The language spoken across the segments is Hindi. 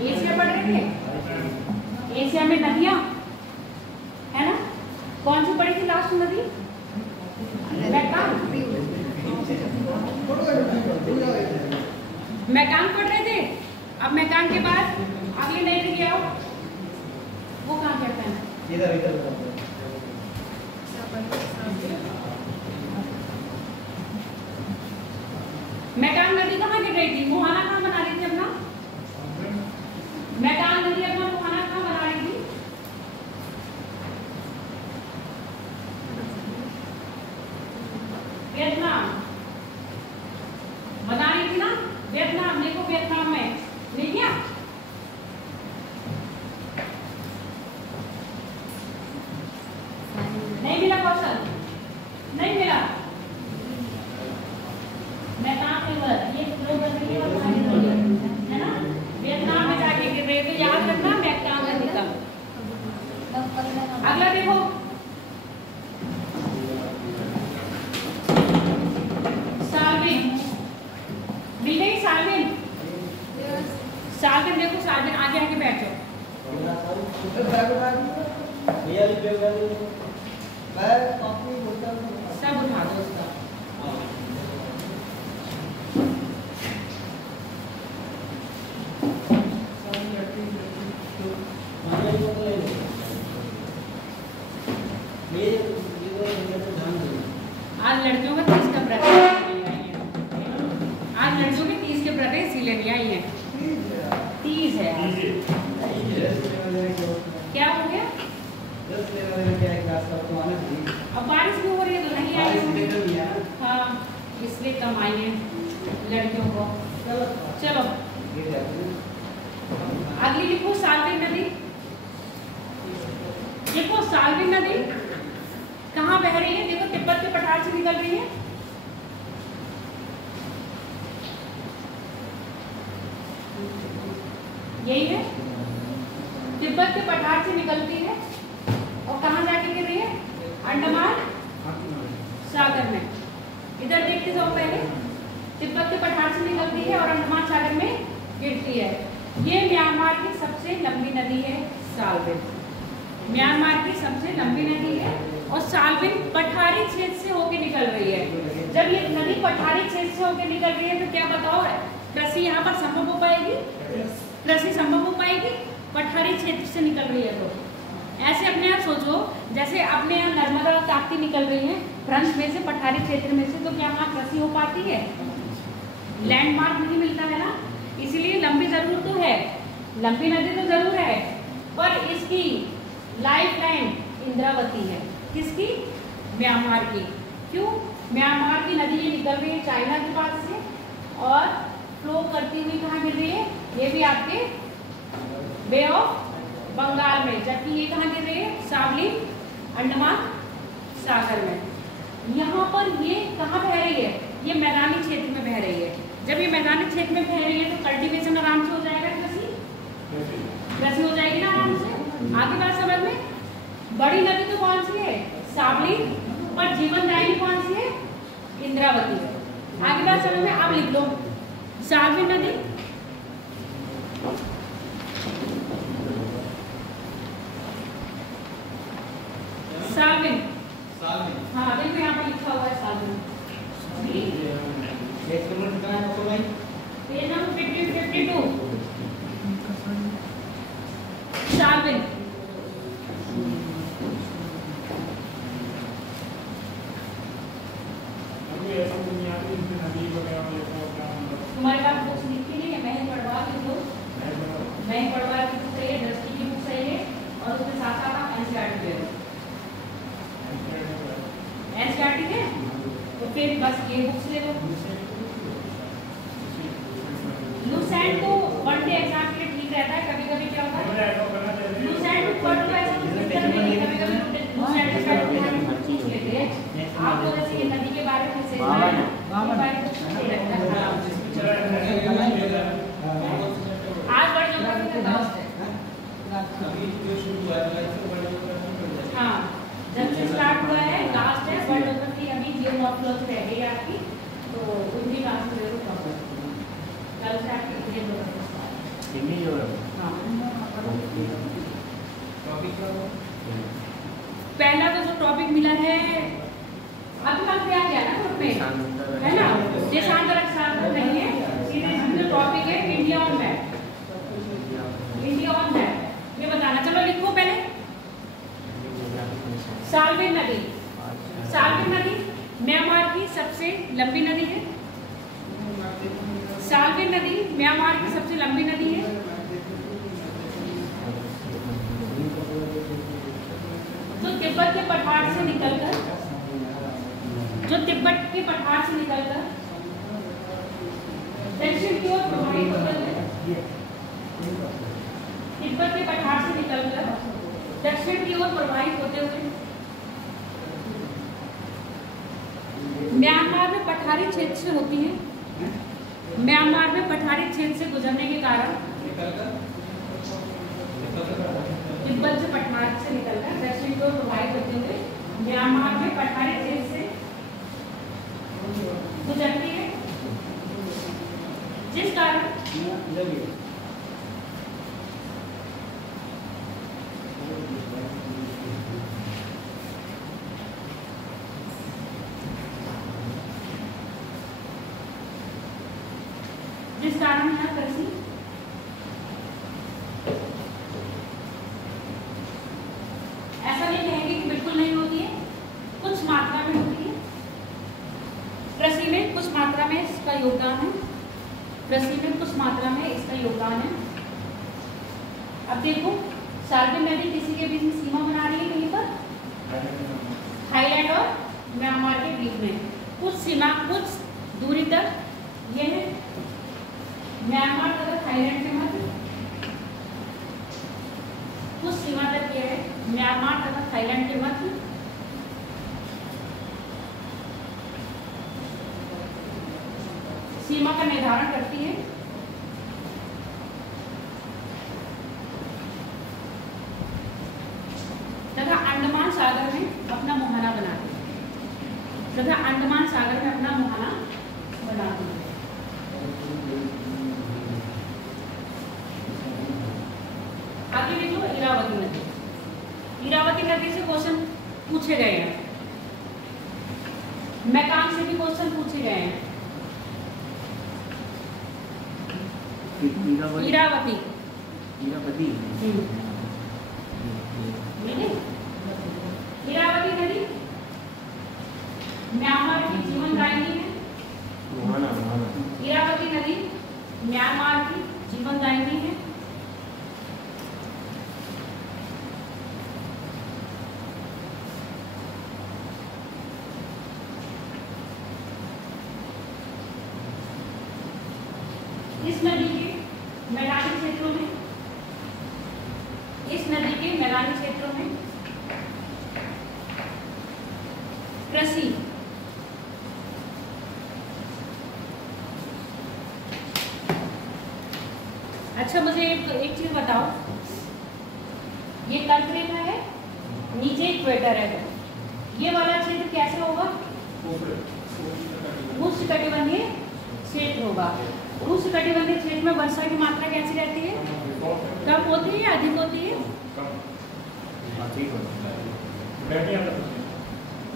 एशिया पढ़ रहे थे। एशिया में नदियां है ना, कौन सी पढ़ी थी लास्ट नदी? मैकांग पढ़ रहे थे। अब मैकांग के बाद अगली नई नदी आओ, वो कहाँ कहते हैं? मैकांग नदी कहाँ गिर रही थी? मुहाना कहाँ बना रही थी अपना? मैकांग नदी अपना मुहाना कहाँ बना रही थी? वियतनाम बना रही थी ना, वियतनाम। देखो वियतनाम में मिल गया। नहीं मिला कौशल, नहीं मिला। मैकांग रिवर ये फ्लो कर रही है और पानी हो रही है ना, वियतनाम में जाके गिर रही है। तो याद रखना मैकांग नदी का। अगला देखो, साल्विन मिल गई। साल्विन, साल्विन देखो, साल्विन आगे आगे बैठ जाओ। सब उठा दो उसका। आज लड़कियों का 30 का व्रत है, आज लड़कियों के 30 के व्रत है, इसीलिए नहीं आई है। 30 है आज। क्या हो गया? अब बारिश भी हो रही है तो नहीं आई होगी। हाँ, इसलिए कम आई है लड़कियों को। चलो अगली लिखो, साल्विन नदी। देखो साल्विन नदी कहाँ बह रही है? देखो तिब्बत के पठार से निकल रही है। यही है, तिब्बत के पठार से निकलती है और कहाँ जाके गिर रही है? अंडमान सागर में। इधर देखते जाओ पहले, तिब्बत के पठार से निकलती है और अंडमान सागर में गिरती है। ये म्यांमार की सबसे लंबी नदी है साल्विन। म्यांमार की सबसे लंबी नदी है और साल्विन पठारी क्षेत्र से होकर निकल रही है। जब ये नदी पठारी क्षेत्र से होकर निकल रही है तो क्या बताओ, कृषि यहाँ पर संभव हो पाएगी? कृषि संभव हो पाएगी? पठारी क्षेत्र से निकल रही है तो ऐसे अपने आप सोचो, जैसे अपने यहाँ नर्मदा और ताप्ती निकल रही है भ्रंश में से, पठारी क्षेत्र में से, तो क्या वहाँ कृषि हो पाती है? लैंडमार्क नहीं मिलता है ना, इसीलिए लंबी जरूर तो है, लंबी नदी तो जरूर है, पर इसकी लाइफ लाइन इंद्रावती है। किसकी? म्यांमार की। क्यों? म्यांमार की नदी ये निकल रही है चाइना के पास से और फ्लो करती हुई कहाँ गिर रही है? ये भी आपके बे ऑफ बंगाल में, जबकि ये कहाँ गिर रही है? सावली अंडमान सागर में। यहाँ पर ये कहाँ बह रही है? ये मैदानी क्षेत्र में बह रही है। जब ये मैदानी क्षेत्र में बह रही है तो कल्टीवेशन आराम से हो जाएगा, कृषि हो जाएगी ना आराम से। आगे बात समझ में। बड़ी नदी तो कौन सी है? सावली। पर जीवनदायिनी कौन सी है? इंद्रावती है। आगे बात समझ में। आप लिख लो साल्विन नदी, साल्विन। हाँ देखो यहाँ पर लिखा हुआ है साल्विन। Page number 52 Salvin. तुम्हारे पास बुक्स लिखी नहीं है? मैं पढ़वा की बुक, मैं पढ़वा की बुक सही है, दृष्टि की बुक सही है और उसके साथ साथ आप एनसीईआरटी ले लो। एनसीईआरटी है तो फिर बस ये बुक्स ले लो। लुसेंट तो वनडे एग्जाम के लिए ठीक रहता है, कभी कभी क्या होता है लुसेंट पर तो ऐसा कुछ नहीं, कभी कभी लुसेंट का पूछ लेते हैं। आपको जैसे ये नदी के बारे में सही है ना, आज वर्ल्ड ज्योग्राफी का लास्ट है। हाँ जब से स्टार्ट हुआ है लास्ट है वर्ल्ड ज्योग्राफी। अभी जियोमॉर्फोलॉजी रह गई आपकी, तो उनकी क्लास जरूर करो। कल से आपकी जियोमॉर्फोलॉजी पहला तो जो टॉपिक मिला है अभी तक क्या किया ना ग्रुप में, है ना, देशांतर अक्षरांतर नहीं है, सीधे जो टॉपिक है India on map, India on map ये बताना। चलो लिखो पहले। साल्वेन नदी, साल्वेन नदी म्यांमार की सबसे लंबी नदी है। साल्वेन नदी म्यांमार की सबसे लंबी नदी है। जो तिब्बत के पठार से निकलकर, जो तिब्बत के पठार से निकलकर दक्षिण की ओर प्रवाहित होते हुए, तिब्बत के पठार से निकलकर दक्षिण की ओर प्रवाहित होते हुए म्यांमार में पठारी क्षेत्र से होती है। म्यांमार में पठारी क्षेत्र से गुजरने के कारण तिब्बत से पठार से निकलकर दक्षिण की ओर प्रवाहित होते हुए म्यांमार में पठारी क्षेत्र से गुजरती है, जिस कारण यहाँ कृषि ऐसा नहीं कहेंगे कि बिल्कुल नहीं होती है, कुछ मात्रा में होती है। कृषि में कुछ मात्रा में इसका योगदान है, कृषि में कुछ मात्रा में इसका योगदान है। अब देखो साल्वेन नदी किसी के बीच में सीमा बना रही है, कहीं पर थाईलैंड और म्यांमार के बीच में कुछ सीमा, कुछ दूरी तक ये है म्यांमार तथा थाईलैंड के मध्य, कुछ सीमा तक यह है म्यांमार तथा थाईलैंड के मध्य। सीमा का निर्धारण करती है। तथा अंडमान सागर में अपना मुहाना बनाती है, तथा अंडमान सागर में अपना मुहाना बनाती है। आगे देखो इरावती नदी। इरावती नदी से क्वेश्चन पूछे गए हैं, मैकांग से भी क्वेश्चन पूछे गए हैं। इरावती इरावती इरावती नदी म्यांमार की जीवनदायिनी है। इरावती नदी म्यांमार की जीवनदायिनी है। इस नदी के मैदानी क्षेत्रों में, इस नदी के मैदानी क्षेत्रों में कृषि अच्छा मुझे एक चीज बताओ, ये कर्क रेखा है, नीचे इक्वेटर है, तो ये वाला क्षेत्र कैसे होगा? उष्णकटिबंधीय क्षेत्र होगा। उष्णकटिबंधीय क्षेत्र में वर्षा की मात्रा कैसी रहती है? कम होती है या अधिक होती है?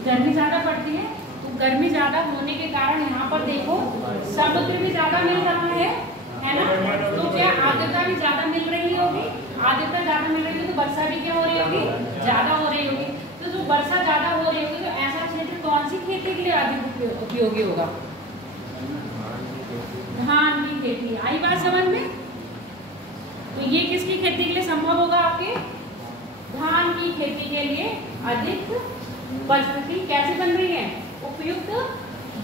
गर्मी ज्यादा पड़ती है, तो गर्मी ज्यादा होने के कारण यहाँ पर देखो समुद्र भी ज्यादा मिल रहा है ना, तो क्या आर्द्रता भी ज्यादा मिल रही होगी। आर्द्रता ज्यादा मिल रही होगी तो वर्षा भी क्या हो रही होगी? ज्यादा हो रही होगी। तो जो वर्षा ज्यादा हो रही होगी तो ऐसा क्षेत्र कौन सी खेती के लिए अधिक उपयोगी होगा? धान की खेती। आई बात समझ में? तो ये किसकी खेती के लिए संभव होगा? आपके धान की खेती के लिए अधिक परिस्थिति कैसे बन रही है? उपयुक्त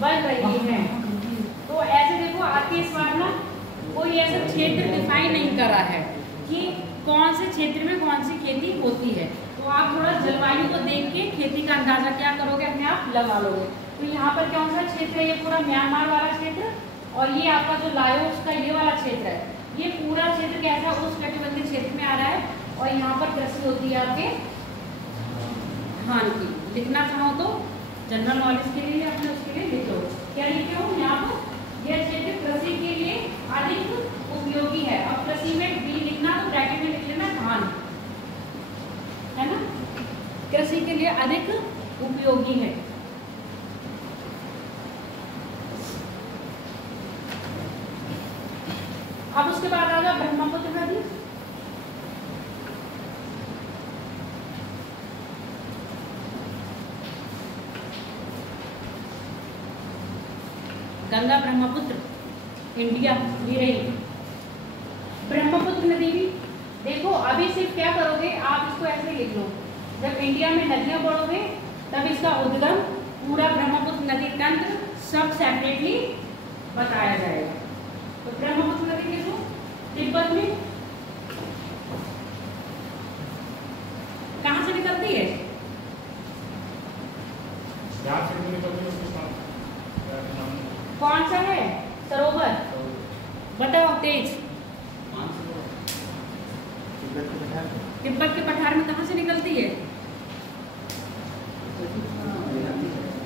बन रही है। तो ऐसे देखो आपके इस बार ना कोई ऐसा क्षेत्र डिफाइन नहीं करा है कि कौन से क्षेत्र में कौन सी खेती होती है। तो आप थोड़ा जलवायु को देख के खेती का अंदाजा क्या करोगे? अपने आप लगा लोगे। तो यहाँ पर कौन सा क्षेत्र है? ये पूरा म्यांमार वाला क्षेत्र, और ये आपका जो लाओस का ये वाला क्षेत्र है, ये पूरा क्षेत्र कैसा उष्णकटिबंधीय क्षेत्र में आ रहा है। और यहाँ पर कृषि होती है आपके धान की। लिखना चाहो तो जनरल नॉलेज के लिए अपने उसके लिए लिख लो। क्या लिखे हो यहाँ पर? यह क्षेत्र कृषि के लिए अधिक उपयोगी है। अब कृषि में बी लिखना तो ब्रैकेट में लिख लेना धान। अधिक उपयोगी है। अब उसके बाद आ गया ब्रह्मपुत्र नदी। गंगा ब्रह्मपुत्र इंडिया भी रही। ब्रह्मपुत्र नदी भी देखो, अभी सिर्फ क्या करोगे आप इसको ऐसे लिख लो, जब इंडिया में नदियां बढ़ोगे तब इसका उद्गम पूरा ब्रह्मपुत्र नदी तंत्र सब सेपरेटली बताया जाएगा। तो ब्रह्मपुत्र नदी देखो तिब्बत में कहाँ से निकलती है? कौन सा है सरोवर? बताओ तेज। तिब्बत के पठार में कहाँ से निकलती है?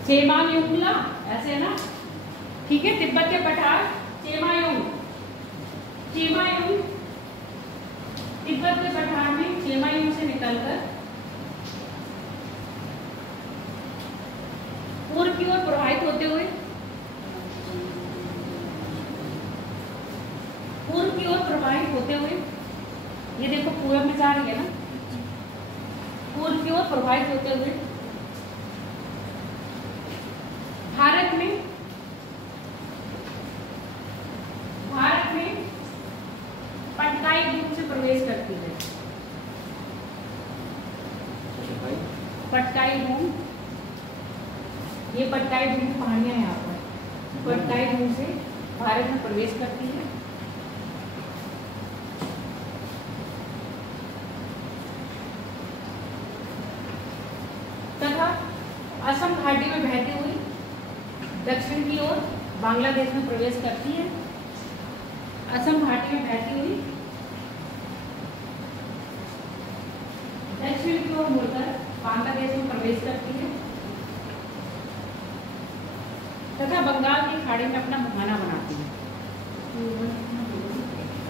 चेमायुंगला, ऐसे है ना? ठीक है, तिब्बत के पठार चेमायुंग। चेमायुंग तिब्बत के पठार में चेमायुंग से निकलकर पूर्व की ओर प्रवाहित होते हुए ये देखो पूरब में जा रही है ना, पूर्व की ओर प्रवाहित होते हुए भारत में पटकाई द्वीप से प्रवेश करती है। पटकाई द्वीप, ये पटकाई द्वीप पहाड़ियां यहाँ पर पटकाई द्वीप से भारत में प्रवेश करती है। तथा असम घाटी में बहती हुई दक्षिण की ओर बांग्लादेश में प्रवेश करती है। असम घाटी में बहती हुई दक्षिण की ओर मुड़कर बांग्लादेश में प्रवेश करती है तथा बंगाल की खाड़ी में अपना मुहाना बनाती है।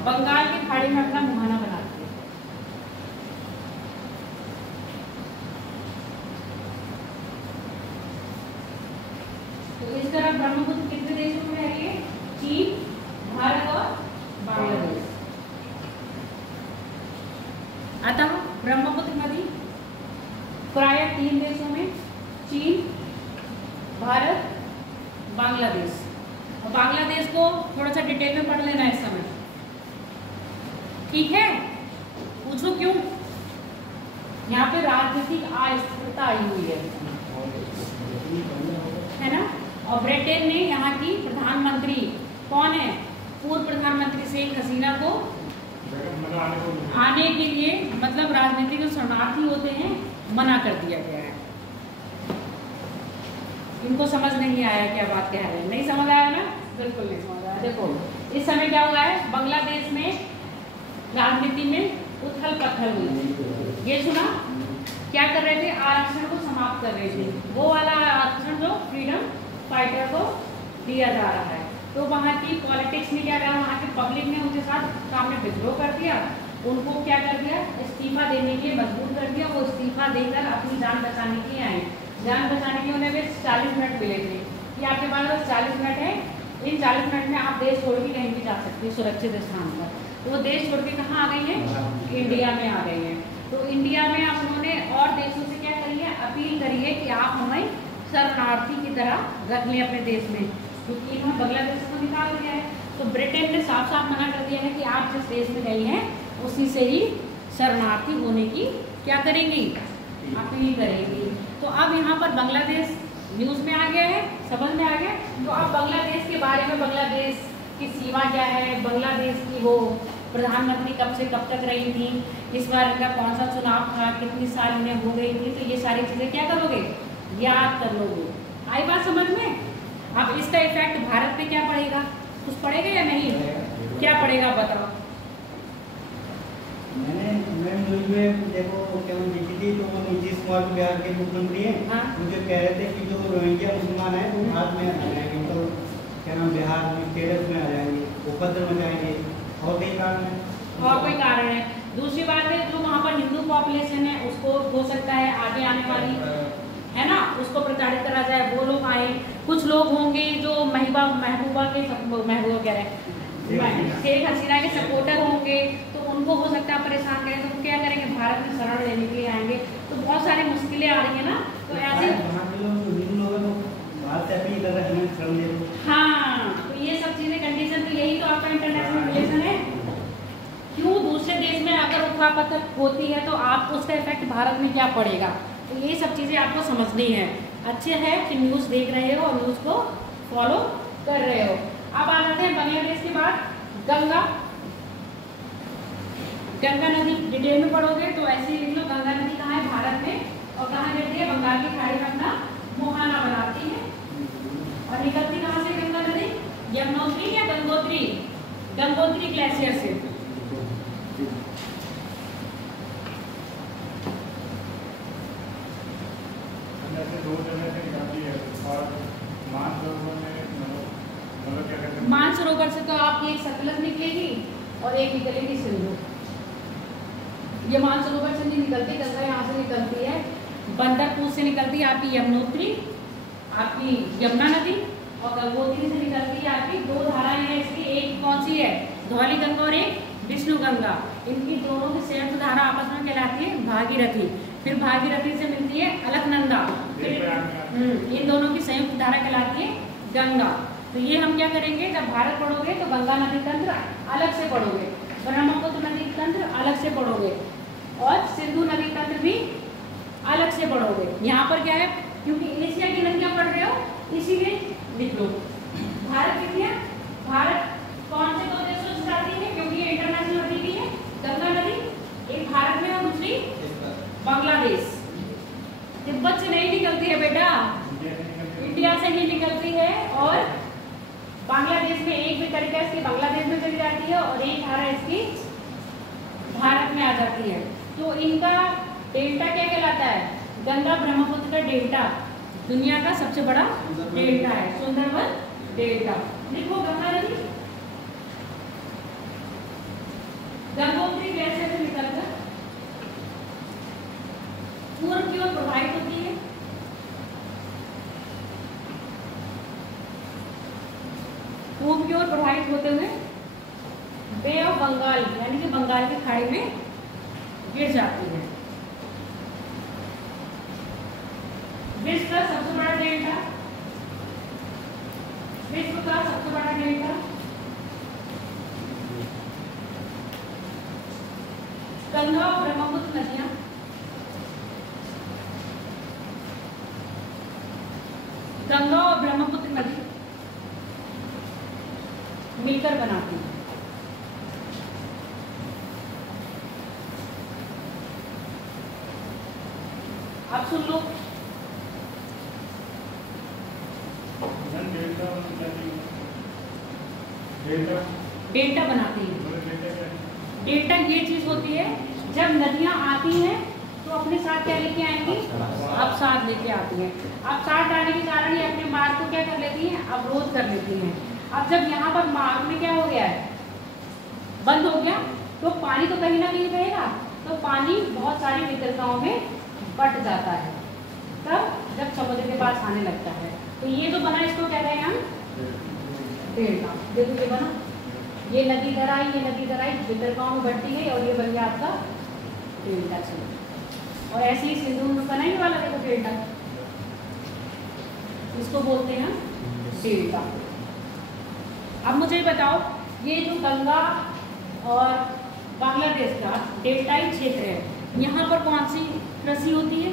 बंगाल की खाड़ी में अपना मुहाना बनाती है। तो इस तरह ब्रह्मपुत्र कितने देशों में है? ये चीन, भारत और बांग्लादेश। अतः ब्रह्मपुत्र नदी प्रायः 3 देशों में, चीन, भारत, बांग्लादेश। और बांग्लादेश को थोड़ा सा डिटेल में पढ़ लेना इस समय, ठीक है? पूछो क्यों? यहाँ पे राजनीतिक अस्थिरता आई हुई है ना? और ब्रिटेन ने यहाँ की प्रधानमंत्री, कौन है, पूर्व प्रधानमंत्री शेख हसीना को आने के लिए, मतलब राजनीतिक जो शरणार्थी होते हैं, मना कर दिया गया है। इनको समझ नहीं आया क्या बात कह रहे हैं? नहीं समझ आया ना? बिल्कुल नहीं समझ आया। देखो इस समय क्या हुआ है, बांग्लादेश में राजनीति में उथल पथल हुई। ये सुना क्या कर रहे थे? आरक्षण को समाप्त कर रहे थे। वो वाला आरक्षण जो फ्रीडम फाइटर को दिया जा रहा है। तो वहाँ की पॉलिटिक्स ने क्या करा, वहाँ के पब्लिक ने उनके साथ सामने विद्रोह कर दिया। उनको क्या कर दिया, इस्तीफा देने के लिए मजबूर कर दिया। वो इस्तीफा देकर अपनी जान बचाने के लिए आए। जान बचाने के लिए उन्हें बस 40 मिनट मिले थे कि आपके पास बस 40 मिनट है, इन 40 मिनट में आप देश छोड़ के कहीं भी जा सकते हैं सुरक्षित स्थान पर। तो वो देश छोड़ के कहाँ आ गई हैं? इंडिया में आ गई हैं। तो इंडिया में अब उन्होंने और देशों से क्या करी है, अपील करी है कि आप हमें शरणार्थी की तरह रख लें अपने देश में, क्योंकि इन्होंने बांग्लादेश को निकाल दिया है। तो ब्रिटेन ने साफ साफ मना कर दिया है कि आप जिस देश में गई हैं उसी से ही शरणार्थी होने की क्या करेंगी, अपील करेंगी। तो अब यहाँ पर बांग्लादेश न्यूज़ में आ गया है, समझ में आ गया। तो अब बांग्लादेश के बारे में, बांग्लादेश की सीमा क्या है, बांग्लादेश की वो प्रधानमंत्री कब से कब तक रही थी, इस बार इनका कौन सा चुनाव था, कितनी साल इन्हें हो गई थी, तो ये सारी चीज़ें क्या करोगे, याद कर लोगे। आई बात समझ में? अब इसका इफेक्ट भारत पे क्या पड़ेगा, कुछ पड़ेगा या नहीं? क्या पड़ेगा बताओ। मैंने न्यूज़ में देखो क्या देखी थी, तो वो नीतीश कुमार बिहार के मुख्यमंत्री हैं। हाँ? मुझे कह रहे थे कि जो रोहिंग्या मुसलमान हैं वो भारत में आ जाएंगे, तो क्या नाम, बिहार में टेरस में आ जाएंगे, उपद्रव मचाएंगे, और कई कारण है। और कोई कारण है? दूसरी बात है, जो वहाँ पर हिंदू पॉपुलेशन है उसको हो सकता है आगे आने वाली है ना, उसको प्रताड़ित करा जाए, वो लोग आए। कुछ लोग होंगे जो महबूबा कह रहे हैं शेख हसीना के सपोर्टर होंगे, तो उनको हो सकता है परेशान करें, तो क्या करेंगे, भारत में शरण लेने के लिए आएंगे। तो बहुत सारी मुश्किलें आ रही है ना, तो ऐसे हाँ, तो ये सब चीजें कंडीशन, तो यही तो आपका इंटरनेशनल रिलेशन है। क्यों दूसरे देश में अगर उठापतक होती है तो आपको उसका इफेक्ट भारत में क्या पड़ेगा, तो ये सब चीज़ें आपको समझनी है। अच्छे है कि न्यूज़ देख रहे हो और न्यूज़ को फॉलो कर रहे हो। अब आ जाते हैं बांग्लादेश के बाद गंगा। गंगा नदी डिटेल में पढ़ोगे तो ऐसे ही लिख लो, गंगा नदी कहाँ है भारत में, और कहाँ गिरती है, बंगाल की खाड़ी में अपना मुहाना बनाती है। और निकलती कहाँ से गंगा नदी, यमुनोत्री या गंगोत्री, गंगोत्री ग्लेशियर से। मानसरोवर से तो आपकी एक सतलज निकलेगी और एक निकलेगी सिंधु। ये मानसरोवर से नहीं निकलती गंगा, यहाँ से निकलती है बंदरपुर से निकलती है आपकी यमुनोत्री, आपकी यमुना नदी, और गंगोत्री से निकलती है आपकी दो धाराएं हैं इसकी, एक कौन सी है, धौली गंगा और एक विष्णु गंगा। इनकी दोनों की संयुक्त धारा आपस में कहलाती है भागीरथी। फिर भागीरथी से मिलती है अलकनंदा, फिर इन दोनों की संयुक्त धारा कहलाती है गंगा। तो ये हम क्या करेंगे, जब भारत पढ़ोगे तो गंगा नदी तंत्र अलग से पढ़ोगे, ब्रह्मपुत्र नदी तंत्र अलग से पढ़ोगे, और सिंधु नदी तंत्र भी अलग से पढ़ोगे। यहाँ पर क्या है, क्योंकि एशिया की नदियाँ पढ़ रहे हो इसीलिए लिख लो। भारत कितनी है, भारत कौन से दो देशों से जाती है, क्योंकि ये इंटरनेशनल नदी भी है, गंगा नदी एक भारत में और दूसरी बांग्लादेश। तिब्बत से नहीं निकलती है बेटा, इंडिया से ही निकलती है, और बांग्लादेश में एक भी तरीका इसकी बांग्लादेश में चली जाती है और एक धारा इसकी भारत में आ जाती है। तो इनका डेल्टा क्या कहलाता है, गंगा ब्रह्मपुत्र का डेल्टा दुनिया का सबसे बड़ा डेल्टा है, सुंदरबन डेल्टा। देखो गंगा नदी गंगोत्री ग्लेशियर से निकलकर पूर्व की ओर प्रवाहित होती है, पूर्व की ओर प्रवाहित होते हुए बे ऑफ बंगाल यानी कि बंगाल की खाड़ी में गिर जाती है। विश्व का सबसे बड़ा डेल्टा, विश्व का सबसे बड़ा डेल्टा गंगा और ब्रह्मपुत्र नदियां गंगा और ब्रह्मपुत्र नदी मिलकर बनाती है। अब सुन लो, डेल्टा बनाती है। डेल्टा ये चीज होती है जब नदियां आती हैं तो अपने साथ क्या लेके आएंगी, अब साथ लेके आती हैं। अब साथ आने के कारण ये अपने मार्ग को क्या कर लेती हैं, अवरोध कर लेती हैं। अब जब यहाँ पर मार्ग में क्या हो गया है, बंद हो गया, तो पानी तो कहीं ना कहीं बहेगा, तो पानी बहुत सारी वितरकाओं में बट जाता है, तब जब समुद्र के पास आने लगता है। तो ये तो बना, इसको क्या कहें हम, डेल्टा। देखो ये बना, ये नदी इधर आई, ये नदी इधर आई, वितरकाओं में बढ़ती गई और ये बन गया आपका डेल्टा क्षेत्र। और ऐसे ही सिंधु में बना ही वाला, देखो डेल्टा, इसको बोलते हैं डेल्टा। अब मुझे बताओ, ये जो गंगा और बांग्लादेश का डेल्टाई क्षेत्र है, यहाँ पर कौन सी कृषि होती है,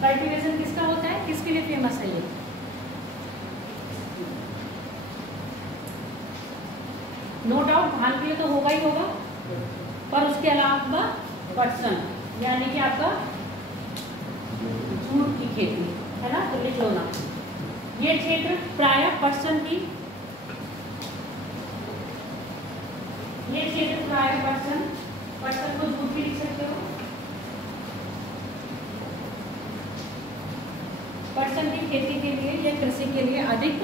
कल्टीवेशन किसका होता है, किसके लिए फेमस है ये, नो डाउट धान के लिए तो होगा ही होगा, पर उसके अलावा पटसन यानी कि आपका जूट की खेती है ना, तो लिख लो ना। ये क्षेत्र प्रायः पटसन की, ये क्षेत्र प्रायः पटसन को जूट भी लिख सकते हो, पटसन की खेती के लिए या कृषि के लिए अधिक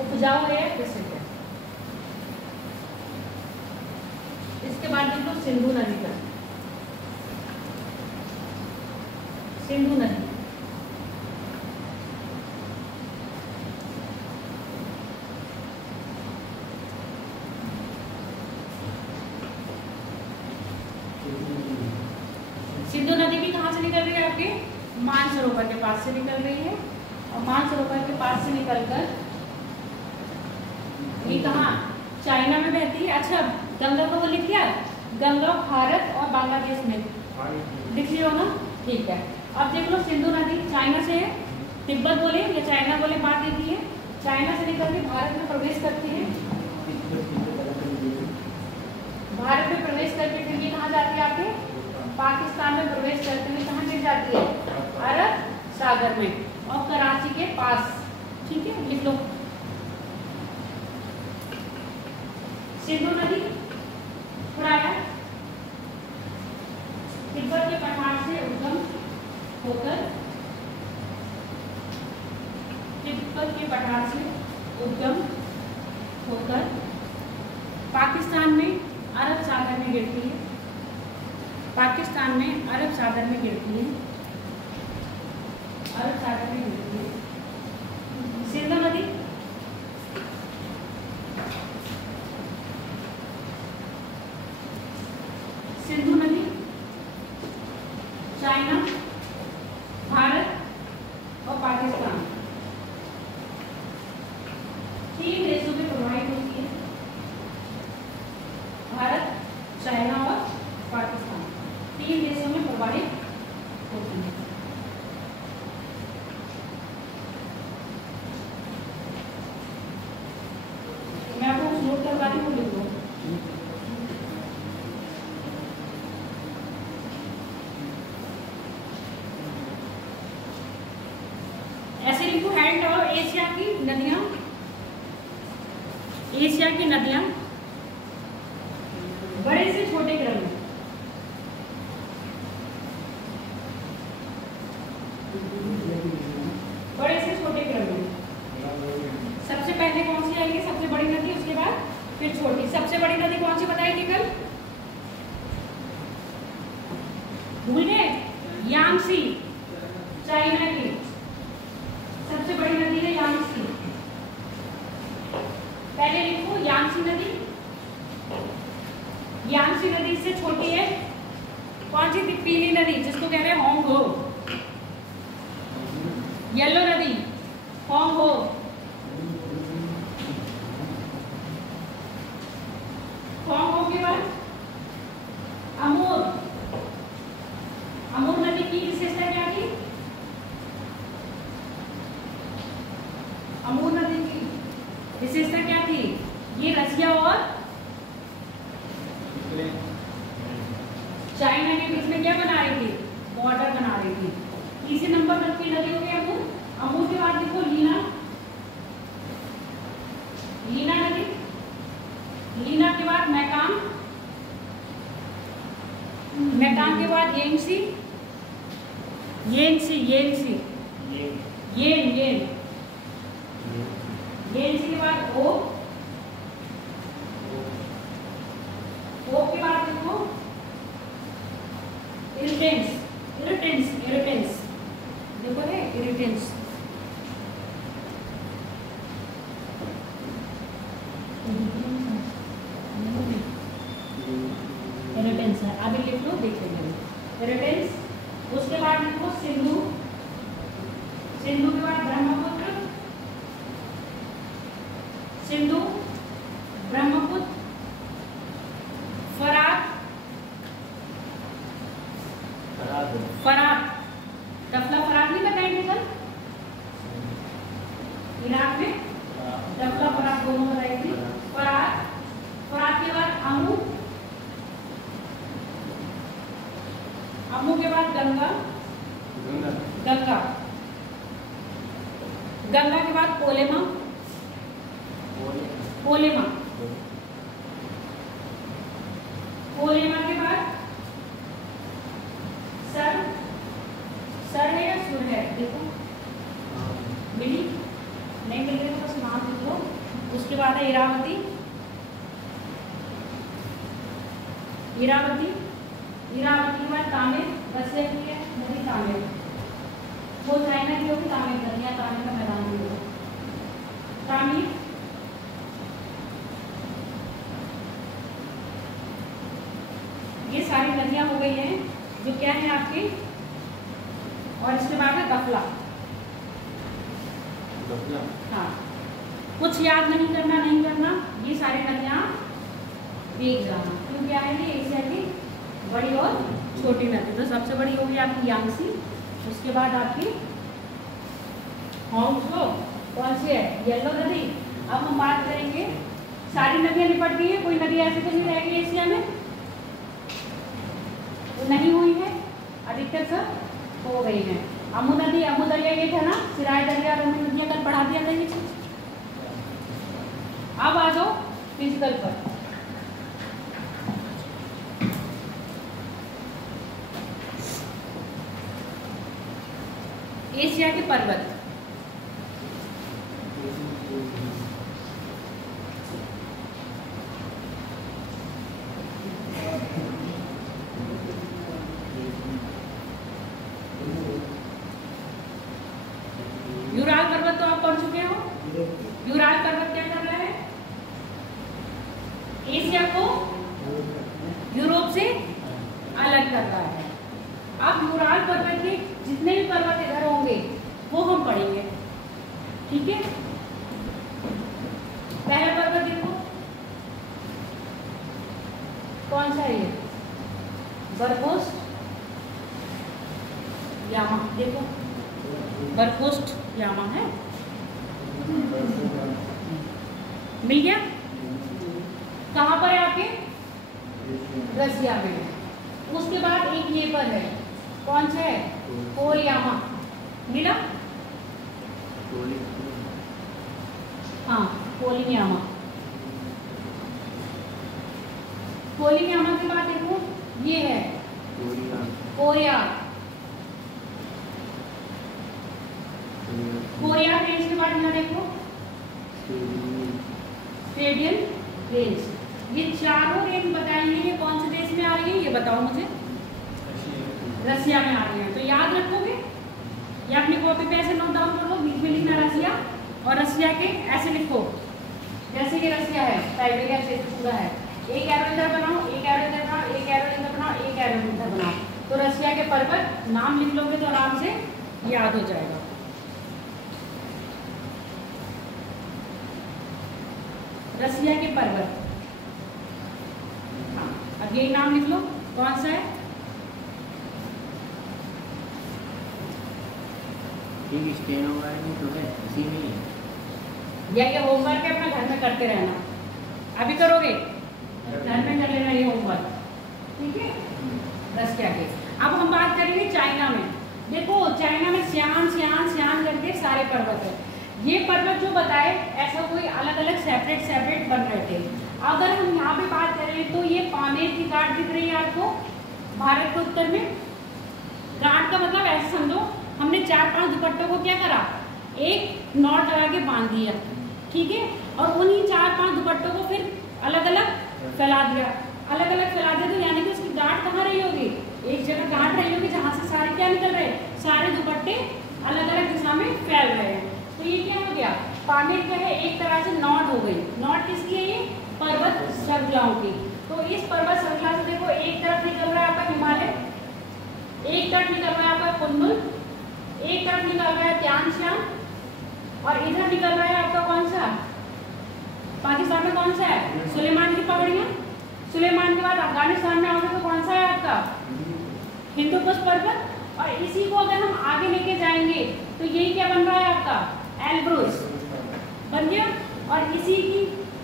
उपजाऊ है, प्रसिद्ध है। उसके बाद देख लो सिंधु नदी का, सिंधु नदी, सिंधु नदी भी कहाँ से निकल रही है? आपके मानसरोवर के पास से निकल रही है, और मानसरोवर के पास से निकलकर ये कहाँ? चाइना में बहती है। अच्छा, गंगा को लिख लिया, गंगा भारत और बांग्लादेश में लिख लिया होगा, ठीक है। अब देख लो सिंधु नदी चाइना से है, तिब्बत बोले या चाइना बोले बात एक ही है, चाइना से निकल के भारत में प्रवेश करती है, भारत में प्रवेश करके फिर ये कहाँ जाती है? आपके पाकिस्तान में प्रवेश करते हुए कहाँ गिर जाती है? अरब सागर में, और कराची के पास, ठीक है, लिख लो। सिंधु नदी थोड़ा तिब्बत के पठार से उद्गम होकर, तिब्बत के पठार से उद्गम होकर पाकिस्तान में अरब सागर में गिरती है, पाकिस्तान में अरब सागर में गिरती है, अरब सागर में गिरती है सिंधु नदी। सिंधु नदी चाइना, भारत और पाकिस्तान, तीन देशों में प्रवाहित होती है, भारत, चाइना और पाकिस्तान, तीन देशों में प्रवाहित होती है। मैं आपको कुछ नोट करवा दूँ, वो लिख लो। ऐसे लिखो, हैंड और एशिया की नदियां, एशिया की नदियां बड़े से छोटे क्रम में, बड़े से छोटे क्रम में, सबसे पहले कौन सी आएगी? सबसे बड़ी नदी, उसके बाद फिर छोटी। सबसे बड़ी नदी कौन सी बताई थी कल? भूल गए? यांगसी, चाइना की सबसे बड़ी नदी है यांगसी। पहले लिखो यांगसी नदी, यांगसी नदी से छोटी है कौन सी थी? पीली नदी, जिसको कह रहे हैं होंगहो, येलो नदी होंगहो, होंगहो के बाद अमूर, अमूर नदी की विशेषता क्या थी? अमूर नदी की विशेषता क्या थी? ये रसिया और चाइना के बीच में क्या बना रही थी? बॉर्डर बना रही थी। तीसरे नंबर पर की नदी हो गई अमूर। अमूर के बाद देखो लीना, लीना नदी, लीना के बाद मैकांग, मैकांग के बाद येंगसी, येंगसी, येंगसी, येन, येन, येंगसी के बाद ओ, ओ के बाद देखो इरिटेंस, इरिटेंस, इरिटेंस, देखो है इरिटेंस, इरिटेंस है, अभी लिख लो, देख लेंगे इरिटेंस। उसके बाद लिखो सिंधु, सिंधु के बाद ब्रह्मपुत्र, सिंधु, ब्रह्मपुत्र, फरात, फरात, दफला फरात नहीं बताएंगे कल इराक में, दफला फरात दोनों बताई थी। फरात, फरात के बाद अमू, अमू के बाद गंगा, गंगा, गंगा के बाद कोलेमा, कोलेमा, कोलेमा के बाद सर, सर है या सुर है? देखो मिली नहीं मिल रही तो बस नाम लिख लो। उसके बाद है इरावती, इरावती, इरावती के बाद तामिर, रसिया की है नदी तामिर, वो चाइना की होगी तामिर नदी, या तामिर का मैदान भी होगा तामिर। ये सारी नदियां हो गई हैं जो क्या है आपकी, और इसके बाद है कफला। हाँ, कुछ याद नहीं करना, नहीं करना, ये सारी नदियां देख जाना, क्यों क्या है ये एशिया की बड़ी और छोटी नदी। तो सबसे बड़ी होगी आपकी यांगसी, उसके बाद आपकी होंगशो, कौन सी है, येलो नदी। अब हम बात करेंगे, सारी नदियां निपट गई है, कोई नदी ऐसी तो नहीं रहेगी एशिया में, तो नहीं हुई है, अधिकतर सब हो गई है। अमू नदी, अमू दरिया ये था ना, सिराय दरिया, रोमी नदियां कल पढ़ा दिया था ये चीज। अब आ जाओ फिजिकल पर। एशिया के पर्वत, यूराल पर्वत तो आप पढ़ चुके हो। यूराल पर्वत क्या कर रहा है, एशिया को यूरोप से अलग कर रहा है। अब यूराल पर्वत के जितने भी पर्वत इधर होंगे वो हम पढ़ेंगे, ठीक है। पहला पर्वत देखो कौन सा है, ये बरकोस्ट यामा, देखो बरकोस्ट यामा है, मिल गया। कहाँ पर है आपके, रसिया में। उसके बाद एक ये पर है, कौन सा है, कोलियामा, मिला। हाँ, कोलियामा। कोलियामा के बाद देखो ये है कोरिया, कोरिया रेंज के बाद यहाँ देखो स्टेडियम रेंज। ये चारों रेंज बताएंगे, ये कौन से देश में आ रही है ये बताओ मुझे, रसिया में आ रही है। तो याद रखोगे, या अपनी कॉपी पे ऐसे नोट डाउन कर लो, बीच में लिखना रसिया, और रसिया के ऐसे लिखो जैसे कि रसिया है, साइबेरिया क्षेत्र पूरा है, एक एरो इधर बनाओ, एक एरो इधर बनाओ, एक एरो इधर बनाओ, एक एरो इधर बनाओ। तो रसिया के पर्वत नाम लिख लोगे तो आराम से याद हो जाएगा। रसिया के पर्वत, हाँ, अब ये नाम लिख लो कौन सा है, तो है इसी में, या ये होमवर्क है, अपना घर में करते रहना। अभी करोगे, घर में कर लेना ये होमवर्क, ठीक है। रसिया के। अब हम बात करेंगे चाइना में। देखो चाइना में सियान सियान सियान करके सारे पर्वत है। ये पर्वत जो बताए ऐसा कोई अलग अलग सेपरेट बन रहे थे। अगर हम यहाँ पे बात करें तो ये पामेर की गांठ दिख रही है आपको, भारत के उत्तर में। गांठ का मतलब ऐसे समझो, हमने 4-5 दुपट्टों को क्या करा, एक नॉट लगा के बांध दिया, ठीक है। और उन्हीं 4-5 दुपट्टों को फिर अलग अलग फैला दिया, अलग अलग फैला दिया। तो यानी कि उसकी गांठ कहाँ रही होगी, एक जगह गांठ रही होगी जहाँ से सारे क्या निकल रहे हैं, सारे दुपट्टे अलग अलग दिशा में फैल रहे हैं। तो ये क्या हो गया, पामेर क्या है, एक तरह से नॉट हो गई। नॉट किसकी है, ये पर्वत श्रृंखलाओं की। तो इस पर्वत श्रृंखला से देखो एक तरफ निकल रहा है आपका हिमालय, एक तरफ निकल रहा है आपका कुनलुन, एक तरफ निकल रहा है त्यानशान, और इधर निकल रहा है आपका कौन सा, पाकिस्तान में कौन सा है, सुलेमान की पहाड़ियाँ। सुलेमान के बाद अफगानिस्तान में आओगे तो कौन सा है आपका, हिंदू कुश पर्वत। और इसी को अगर हम आगे लेके जाएंगे तो यही क्या बन रहा है आपका, एल्ब्रुस बन गया। और इसी की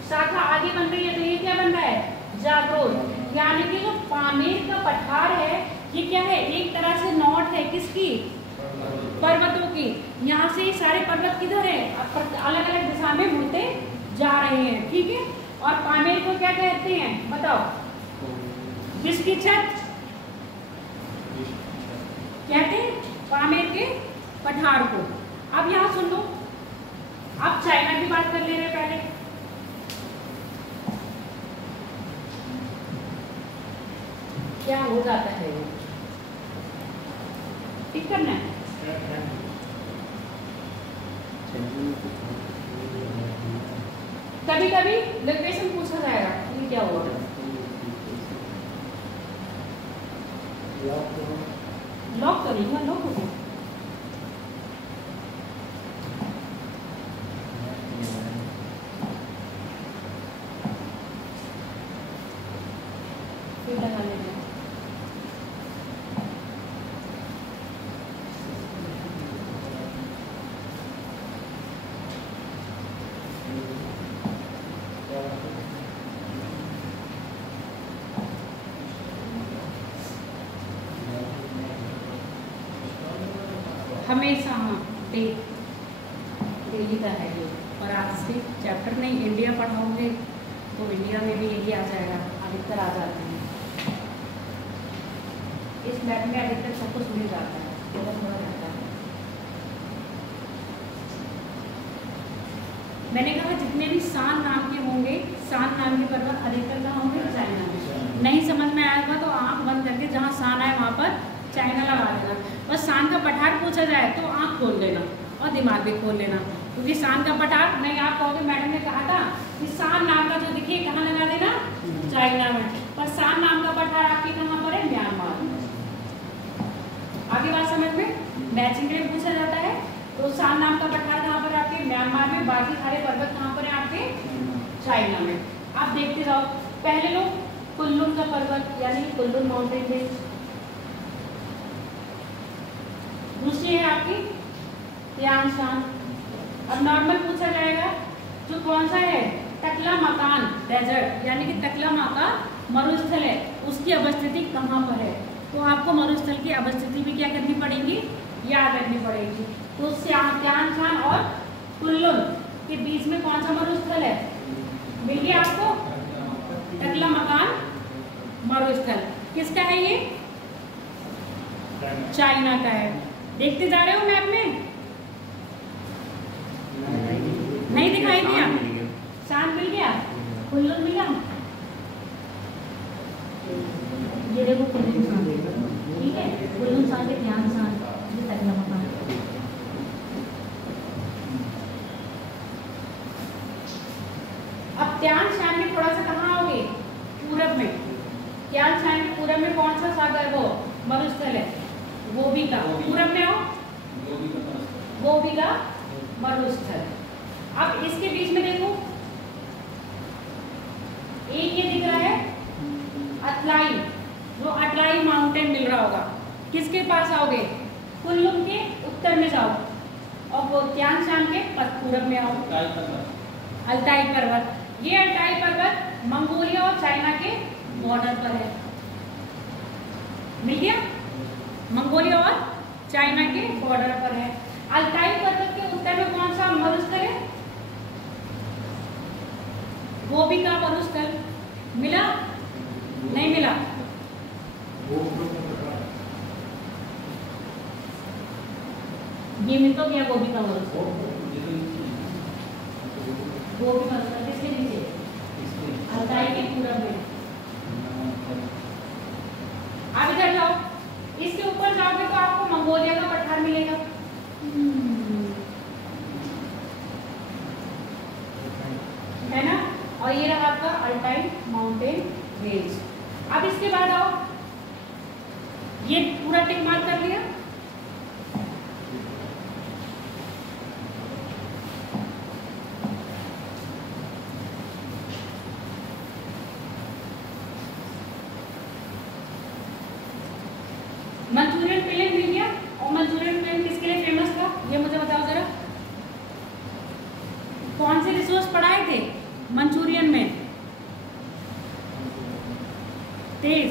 शाखा आगे बन रही है तो ये क्या बन रहा है, जाग्रोस। यानी कि जो पामेर का पठार है ये क्या है, एक तरह से नॉट है किसकी, पर्वतों की। यहाँ से सारे पर्वत किधर है, अलग अलग दिशा में मुड़ते जा रहे हैं, ठीक है। और पामेर को क्या कहते हैं बताओ, किसकी छत कहते हैं, पामेर के पठार को। अब यहाँ सुन लो, अब चाइना की बात कर ले रहे पहले। क्या हो जाता है वो, ठीक करना है। कभी कभी लोकेशन पूछा जाएगा, ये क्या हुआ, लॉक तो नहीं हुआ, लॉक हो गया। फिर लगा लेंगे। हमेशा हाँ डेली का है ये, और आज से चैप्टर नहीं इंडिया पढ़ाओगे तो इंडिया में भी यही आ जाएगा, अधिकतर आ जाते हैं इस मैथ में, अधिकतर सब कुछ मिल जाता है, थोड़ा थोड़ा रहता है। मैंने कहा जितने भी शान नाम के होंगे, शान नाम के पर्वत अधिकतर कहाँ होंगे, चाइना में। नहीं समझ में आएगा तो आँख बंद करके जहाँ शान है वहाँ पर चाइना लगा देना, और शान का पठार पूछा जाए तो आँख खोल लेना और दिमाग भी खोल लेना, क्योंकि शान का पठार नहीं, आप कहोगे मैडम ने कहा था कि शान नाम का जो दिखिए कहाँ लगा देना, चाइना में, पर शान नाम का पठार आपके कहाँ पर है, म्यांमार। आगे बात समझ में, मैचिंग ग्रेड पूछा जाता है तो शान नाम का पठार कहाँ पर आपके, म्यांमार में, बाकी सारे पर्वत कहाँ पर है आपके, चाइना में। आप देखते जाओ, पहले लोग कुल्लुन का पर्वत यानी कुल्लुन माउंटेन रेंज, दूसरी है आपकी तियान शान। अब नॉर्मल पूछा जाएगा जो कौन सा है, टकला मकान डेजर्ट यानी कि टकला माँ का मरुस्थल है, उसकी अवस्थिति कहाँ पर है, तो आपको मरुस्थल की अवस्थिति भी क्या करनी पड़ेगी, याद रखनी पड़ेगी। तो तियान शान और कुल्लुन के बीच में कौन सा मरुस्थल है, मिल गया आपको, टकला मकान मरुस्थल। किसका है ये, चाइना का है। देखते जा रहे हो मैप में, नहीं दिखाई दिया, शान मिल गया, कुल्लुन मिला, ये देखो कुल्लुन शान, ठीक है, कुल्लुन शान के ध्यान शान, ये टकला मकान। अब त्यान शान के थोड़ा सा कहाँ आओगे, पूरब में, त्यान शान के पूरब में कौन सा सागर वो मरुस्थल है, गोबी का, पूरब में आओ, गोबी का मरुस्थल। अब इसके बीच में देखो, एक ये दिख रहा है अतलाई, जो अटलाई माउंटेन मिल रहा होगा, किसके पास आओगे, कुल्लुन के उत्तर में जाओ, और वो त्यान शान के पूरब में आओ, अल्ताई पर्वत। ये अल्ताई पर्वत मंगोलिया और चाइना के बॉर्डर पर है, मिल गया, मंगोलिया और चाइना के बॉर्डर पर है। अल्ताई पर्वत के उत्तर में कौन सा मरुस्थल है, गोबी का मरुस्थल, मिला, नहीं मिला, ये मिल तो गया गोबी का मरुस्थल, गोबी मरुस्थल किसके नीचे, अल्ताई के पूरब में। आप इधर जाओ, इसके ऊपर जाओगे तो आपको मंगोलिया का पठार मिलेगा, है ना, और ये रहा आपका अल्ताई माउंटेन रेंज। अब इसके बाद आओ, ये पूरा टिक मार्क कर लिया, मंचूरियन प्लेन मिल गया। और मंचूरियन प्लेन किसके लिए फेमस था, ये मुझे बताओ जरा, कौन से रिसोर्स पढ़ाए थे मंचूरियन में, तेज,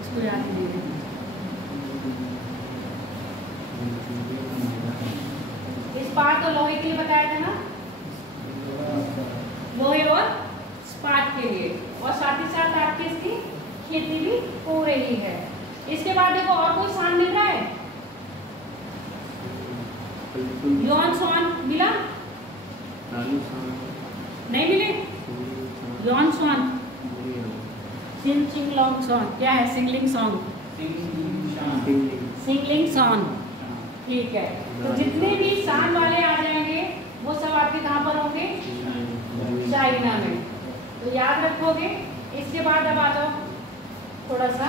इसको याद नहीं है, इस्पात और लोहे के लिए बताया था ना, लोहे और इस्पात के लिए, और साथ ही साथ आपकी इसकी खेती भी हो रही है। इसके बाद देखो और कोई शान मिल रहा है, यौन स्वान मिला, नहीं मिले, यौन स्वान सिंगलिंग सॉन्ग क्या है? सिंगलिंग सॉन्ग, सिंगलिंग सॉन्ग, ठीक है। तो जितने भी शान वाले आ जाएंगे वो सब आपके कहाँ पर होंगे? चाइना में। तो याद रखोगे। इसके बाद अब आ जाओ थोड़ा सा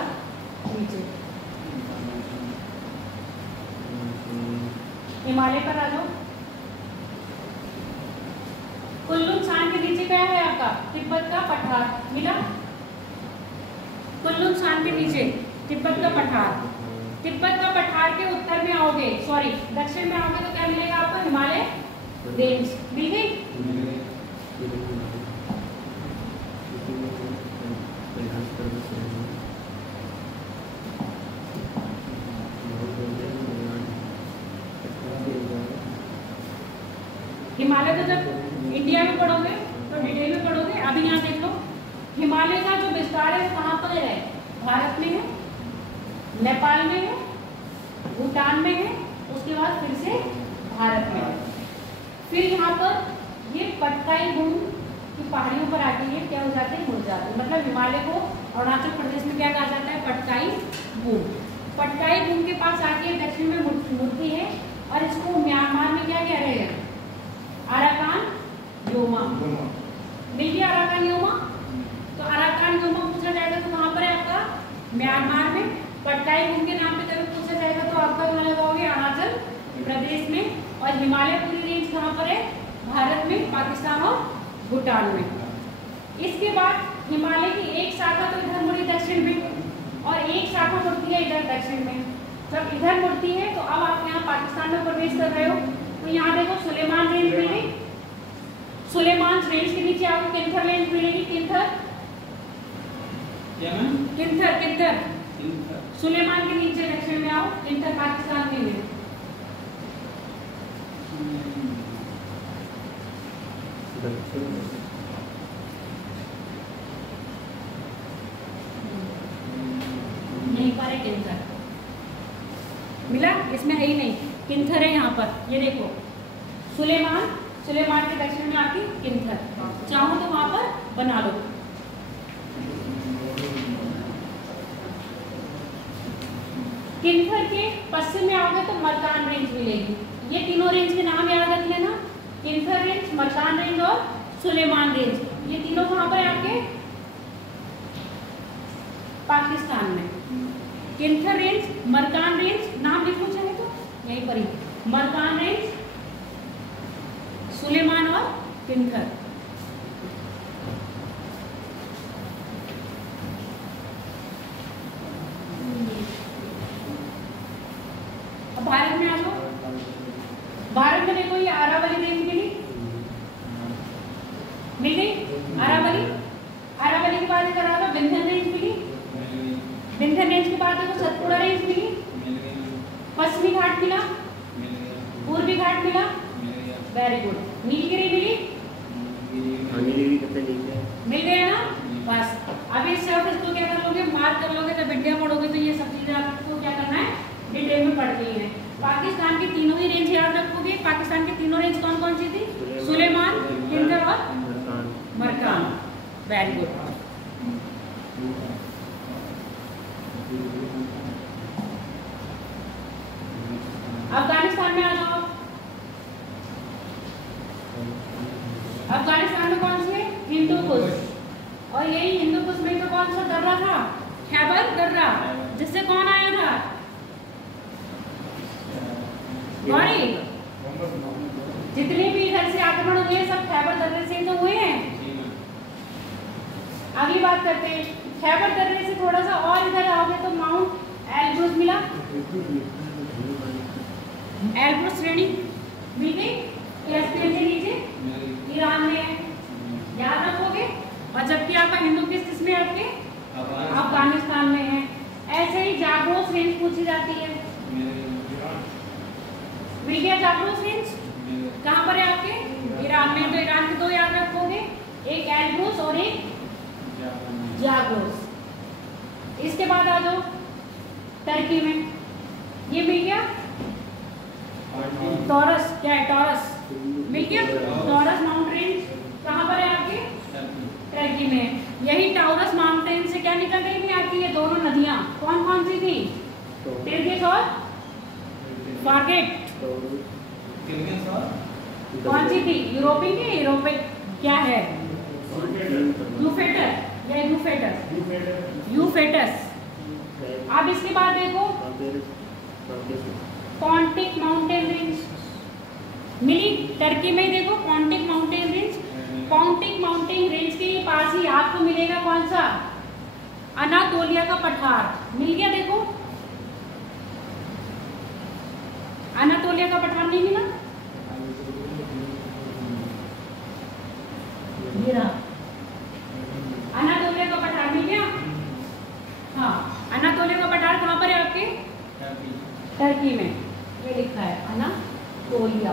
नीचे, हिमालय पर आ जाओ। कुल्लू शान के नीचे क्या है आपका? तिब्बत का पठार मिला। कुल्लू शान के नीचे तिब्बत का पठार। तिब्बत का पठार के उत्तर में आओगे, सॉरी दक्षिण में आओगे तो क्या मिलेगा आपको? हिमालय रेंज मिल गई। हिमालय तो जब इंडिया में पढ़ोगे तो डिटेल में पढ़ोगे। अभी यहाँ देख लो, हिमालय का जो विस्तार है कहाँ पर है? भारत में है, नेपाल में है, भूटान में है, उसके बाद फिर से भारत में है। फिर यहाँ पर ये पटकाई भूमि की पहाड़ियों पर आके ये क्या हो जाते हैं? मुड़ जाते हैं। मतलब हिमालय को अरुणाचल प्रदेश में क्या कहा जाता है? पटकाई भूमि। पटकाई भूमि के पास आके दक्षिण में मुड़ती है और इसको म्यांमार में क्या कह रहे हैं? Arakan Yoma. मिल गया अराकान योमा। तो अराकान योमा पूछा जाएगा तो कहाँ पर है आपका? म्यांमार में। पटकाई भूमि के नाम पे जब पूछा जाएगा तो आपका कहाँ लगाओगे? अरुणाचल प्रदेश में। और हिमालय पूरी रेंज कहाँ पर है? भारत में, पाकिस्तान और भूटान में। इसके बाद हिमालय की एक शाखा तो इधर मुड़ी दक्षिण में और एक शाखा मुड़ती है इधर दक्षिण में। जब इधर मुड़ती है तो अब आप यहाँ पाकिस्तान में प्रवेश कर रहे हो। तो यहाँ देखो सुलेमान रेंज मिलेगी। सुलेमान रेंज के नीचे आपको किन्थर रेंज मिलेगी। किन्थर किन्थर किन्थर सुलेमान के नीचे दक्षिण में आओ। किन्थर पाकिस्तान में है। यहीं पर है किन्थर। मिला? इसमें है ही नहीं, किन्थर है यहाँ पर। ये देखो सुलेमान, सुलेमान के दक्षिण में आती किन्थर। चाहो तो वहां पर बना लो। किन्थर के पश्चिम में आओगे तो मरकान रेंज मिलेगी। ये तीनों रेंज के नाम याद रख लेना, किन्थर रेंज, मरकान रेंज और सुलेमान रेंज। ये तीनों कहाँ पर है आपके? पाकिस्तान में। किन्थर रेंज, मरकान रेंज, नाम लिखो चाहे तो यहीं पर ही, मरकान रेंज, सुलेमान और किन्थर। अब भारत में आ जाओ। भारत में देखो ये अरावली रेंज मिली, मिल गई अरावली। अरावली के बाद इधर आ विंध्यन रेंज मिली। विंध्यन रेंज के बाद देखो सतपुड़ा रेंज मिली। पश्चिमी घाट मिला, पूर्वी घाट मिला, वेरी गुड। नीलगिरी मिली, मिल गया ना? बस अब इस शब्द इसको क्या कर लोगे? मार्क कर लोगे। जब विद्या पढ़ोगे तो ये सब चीजें आपको क्या करना है? डिटेल में पढ़ गई है। पाकिस्तान की तीनों ही रेंज याद रखोगे। पाकिस्तान की तीनों रेंज कौन कौन सी थी? सुलेमान, किन्थर और मरकान। Very good. अफगानिस्तान में आ जाओ। अफगानिस्तान में कौन सी है? हिंदू कुश। और यही हिंदू कुश में तो कौन सा दर्रा था? खैबर दर्रा, जिससे कौन आया था? गौरी, जितने भी इधर से आक्रमण हुए सब खैबर दर्रे से तो हुए हैं। अगली बात करते हैं, खैबर दर्रे से थोड़ा सा और इधर आओगे तो माउंट एल्ब्रूस मिला। एल्ब्रूस श्रेणी मिल गई। कैस्पियन के नीचे ईरान में है, याद रखोगे। और जबकि आपका हिंदू किस में आपके? अफगानिस्तान में है। ऐसे ही जाग्रोस रेंज पूछी जाती है। मिल गया जाग्रोस रेंज। कहाँ पर है आपके? ईरान में। तो ईरान के दो याद रखोगे, एक एल्ब्रूस और एक जाग्रोस। इसके बाद आ जाओ टर्की में, ये मिल गया टॉरस। क्या है? टॉरस मिल गया। टॉरस माउंट रेंज कहाँ पर है आपके? टर्की में। यही टॉरस माउंटेन से क्या निकल टिर्गिस और फॉरगेट कौन सी थी? यूरोपियन के यूरोपियन क्या है? यूफेटर या यूफेटस? यूफेटस। अब इसके बाद देखो पॉन्टिक माउंटेन रेंज मिली टर्की में। देखो Pontic mountain range, Pontic mountain range के पास ही आपको मिलेगा कौन सा? अनातोलिया का पठार मिल गया। देखो अनातोलिया का पठार नहीं मिला? अनातोलिया का पठार मिल गया। हाँ, अनातोलिया का पठार कहाँ पर है आपके? टर्की में। ये लिखा है अनातोलिया।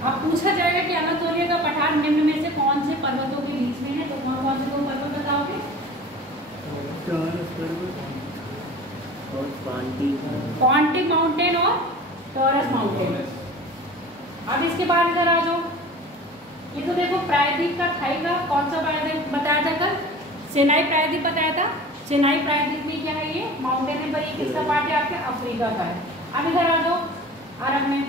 अब पूछा जाएगा कि अनातोलिया का पठार निम्न में से कौन से पर्वतों के बीच में है, तो कौन से दो पर्वत बताओगे? पॉन्टिक माउंटेन और टॉरस माउंटेन। अब इसके बाद इधर आ जाओ। ये तो देखो प्रायद्वीप का थाई का कौन सा प्रायद्वीप बताया था कल? सिनाई प्रायद्वीप बताया था। सिनाई प्रायद्वीप में क्या है? ये माउंटेन है, पर ये किसका पार्ट है? आपके अफ्रीका का है। अब इधर आ जाओ अरब में।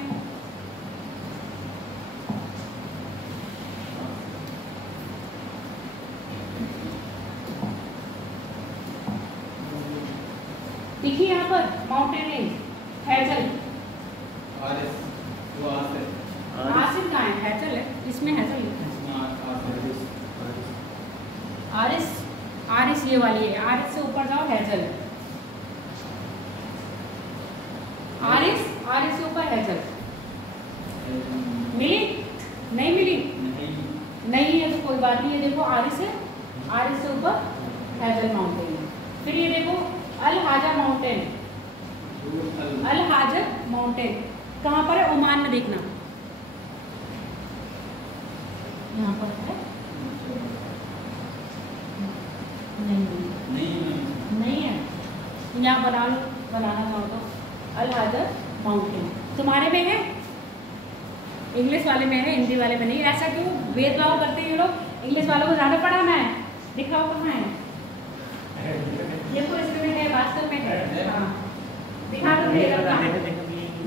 देखिए यहाँ पर माउंटेन रेंज हैचल। आसिफ कहाँ है? हैचल है, इसमें हैचल लिखा है। आरिस, आरिस ये वाली है। आरिस से ऊपर जाओ हैचल। आरिस, आरिस से ऊपर हैचल। मिली? नहीं मिली? नहीं है तो कोई बात नहीं है। देखो आरिस है, आरिस से ऊपर हैचल माउंटेन है। फिर ये देखो अल हाजा माउंटेन। अल हाजा माउंटेन कहाँ पर है? ओमान में। देखना यहाँ पर है। नहीं है। यहाँ बनाना चाहो तो अल हाजा माउंटेन तुम्हारे में है, इंग्लिश वाले में है, हिंदी वाले में नहीं। ऐसा क्यों भेदभाव करते हैं ये लोग? इंग्लिश वालों को ज़्यादा पढ़ाना है। दिखाओ कहाँ है? ये पूरे इसमें है, वास्तव में है। हाँ दिखा दो भैया।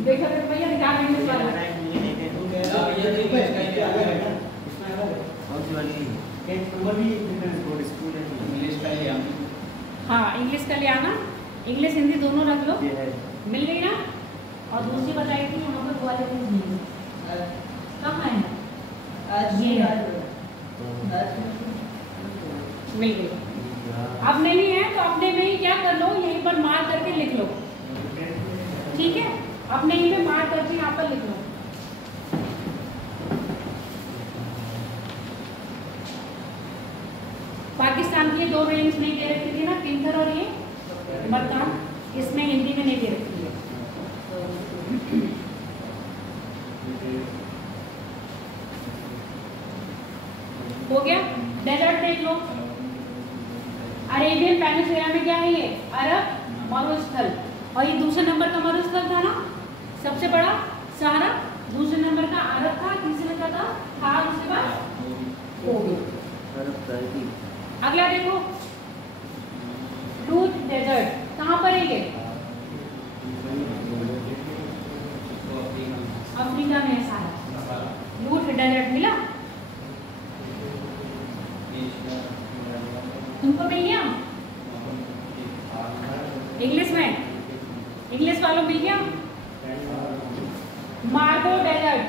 देखो तो भैया दिखा दो इंग्लिश वाला। हाँ इंग्लिश का ले आना, इंग्लिश हिंदी दोनों रख लो। मिल गई ना? और दूसरी बताई थी यहाँ पर वाले चीज नहीं कहाँ है? ये मिल गई। अब नहीं है तो अपने में ही क्या कर लो, यहीं पर मार्क करके लिख लो। ठीक है, अपने ही में मार्क करके यहाँ पर लिख लो। पाकिस्तान की दो रेंज नहीं दे रखी थी ना, पिंथर और ये मरकाम, इसमें हिंदी में नहीं दे रखी है। हो गया। डेजर्ट देख लो। अरेबियन पेनिनसुला में क्या है? ये अरब मरुस्थल। और ये दूसरे नंबर का मरुस्थल था ना, सबसे बड़ा सहारा। दूसरे नंबर का अरब था, तीसरे का था थार, उसके बाद हो गया। अगला देखो लूट डेजर्ट कहाँ पर है? ये अफ्रीका में है सारा। लूट डेजर्ट मिला तुमको? मिल गया इंग्लिश में? इंग्लिश वालों मिल गया? मार्गो डेजर्ट,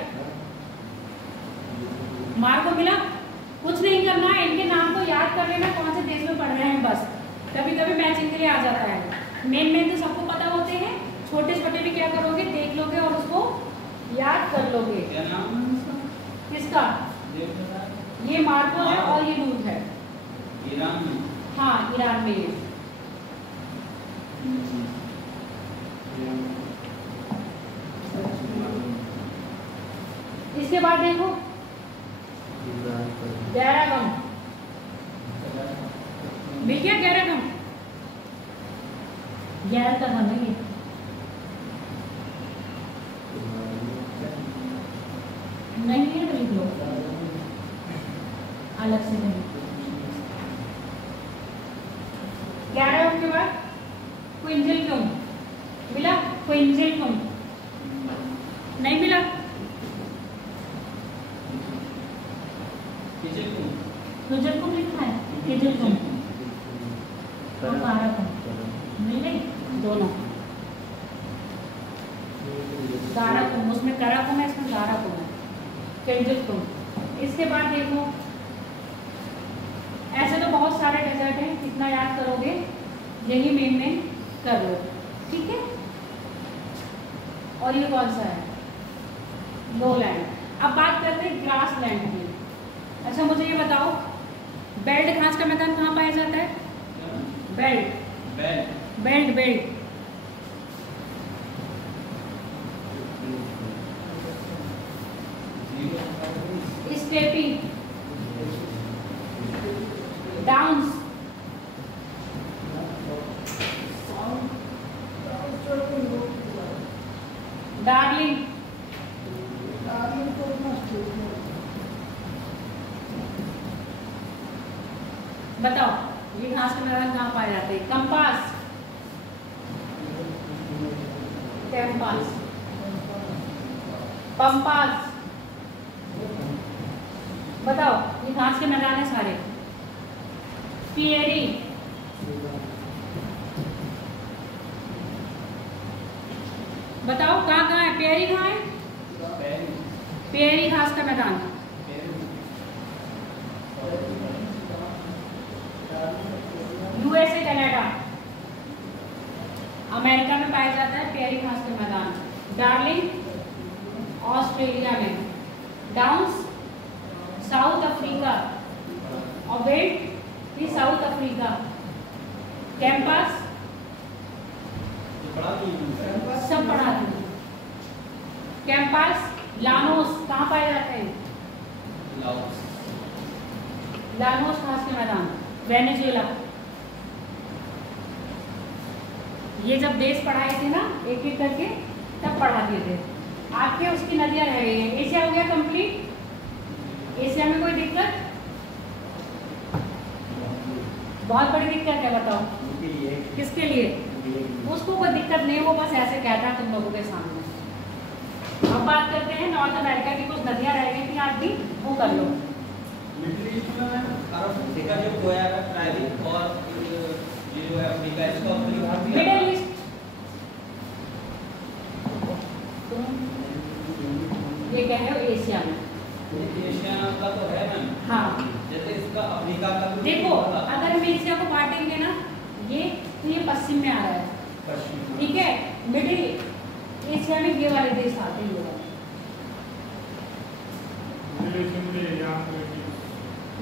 मार्गो मिला? कुछ नहीं करना है, इनके नाम को याद कर लेना, कौन से देश में पढ़ रहे हैं बस। कभी कभी मैचिंग के लिए आ जाता है। मेन तो सबको पता होते हैं, छोटे छोटे भी क्या करोगे, देख लोगे और उसको याद कर लोगे। किसका? ये मार्को है और ये लूट है। ईरान में? हाँ ईरान में है। इसके बाद देखो गैरागम मिल गया। गैरागम, गैरागम है ये। नहीं है तो लिख लो अलग से। नहीं गैरागम के बाद क्विंजल रुजलकुम लिखा है, किजुलकुम तो काराकुम मिल गई दोनों। गाराकुम, उसमें कराकुम है, इसमें गाराकुम है, किजुलकुम। इसके बाद देखो, ऐसे तो बहुत सारे डेजर्ट हैं, कितना याद करोगे, यही मेन कर लो, ठीक है। और ये कौन सा है, लोलैंड। अब बात करते हैं ग्रास लैंड की। अच्छा मुझे ये बताओ, बेल्ट घास का मैदान कहाँ पाया जाता है? Belt belt belt steppe, downs, darling, बताओ ये घास के मैदान कहाँ पाए जाते हैं? कंपास, कैंपास, पंपास, बताओ ये घास के मैदान है सारे। पियरी, बताओ कहाँ कहाँ है? पियरी कहाँ है? पियरी घास का मैदान। यूएसए, कनाडा, अमेरिका में पाया जाता है पियरी घास का मैदान। डार्लिंग ऑस्ट्रेलिया में, डाउन्स साउथ अफ्रीका, और बेल्ट भी साउथ अफ्रीका। कैंपस सब पढ़ा दी। कैंपस, लानोस कहाँ पाए जाते हैं? लानोस घास के मैदान, वेनेजुएला। ये जब देश पढ़ाए थे ना एक एक करके, तब पढ़ाते थे। आपके उसकी नदियाँ रह गई हैं। एशिया हो गया कंप्लीट। एशिया में कोई दिक्कत? बहुत बड़ी दिक्कत है, बताओ किसके लिए? उसको कोई दिक्कत नहीं, वो बस ऐसे कहता है तुम लोगों के सामने। अब बात करते हैं नॉर्थ अमेरिका की, कुछ नदियाँ रह गई थी आप भी वो कर लो। मिडिल ईस्ट में देखा जो गोया का ट्राइब और ये जो है अफ्रीका, इसको अपनी बात भी मिडिल ईस्ट ये कह रहे हो एशिया में। एशिया का तो है मैम। हाँ जैसे इसका अफ्रीका का भी देखो, अगर हम एशिया को बांटेंगे ना, ये तो ये पश्चिम में आ रहा है, पश्चिम, ठीक है। मिडिल एशिया में ये वाले देश आते हैं,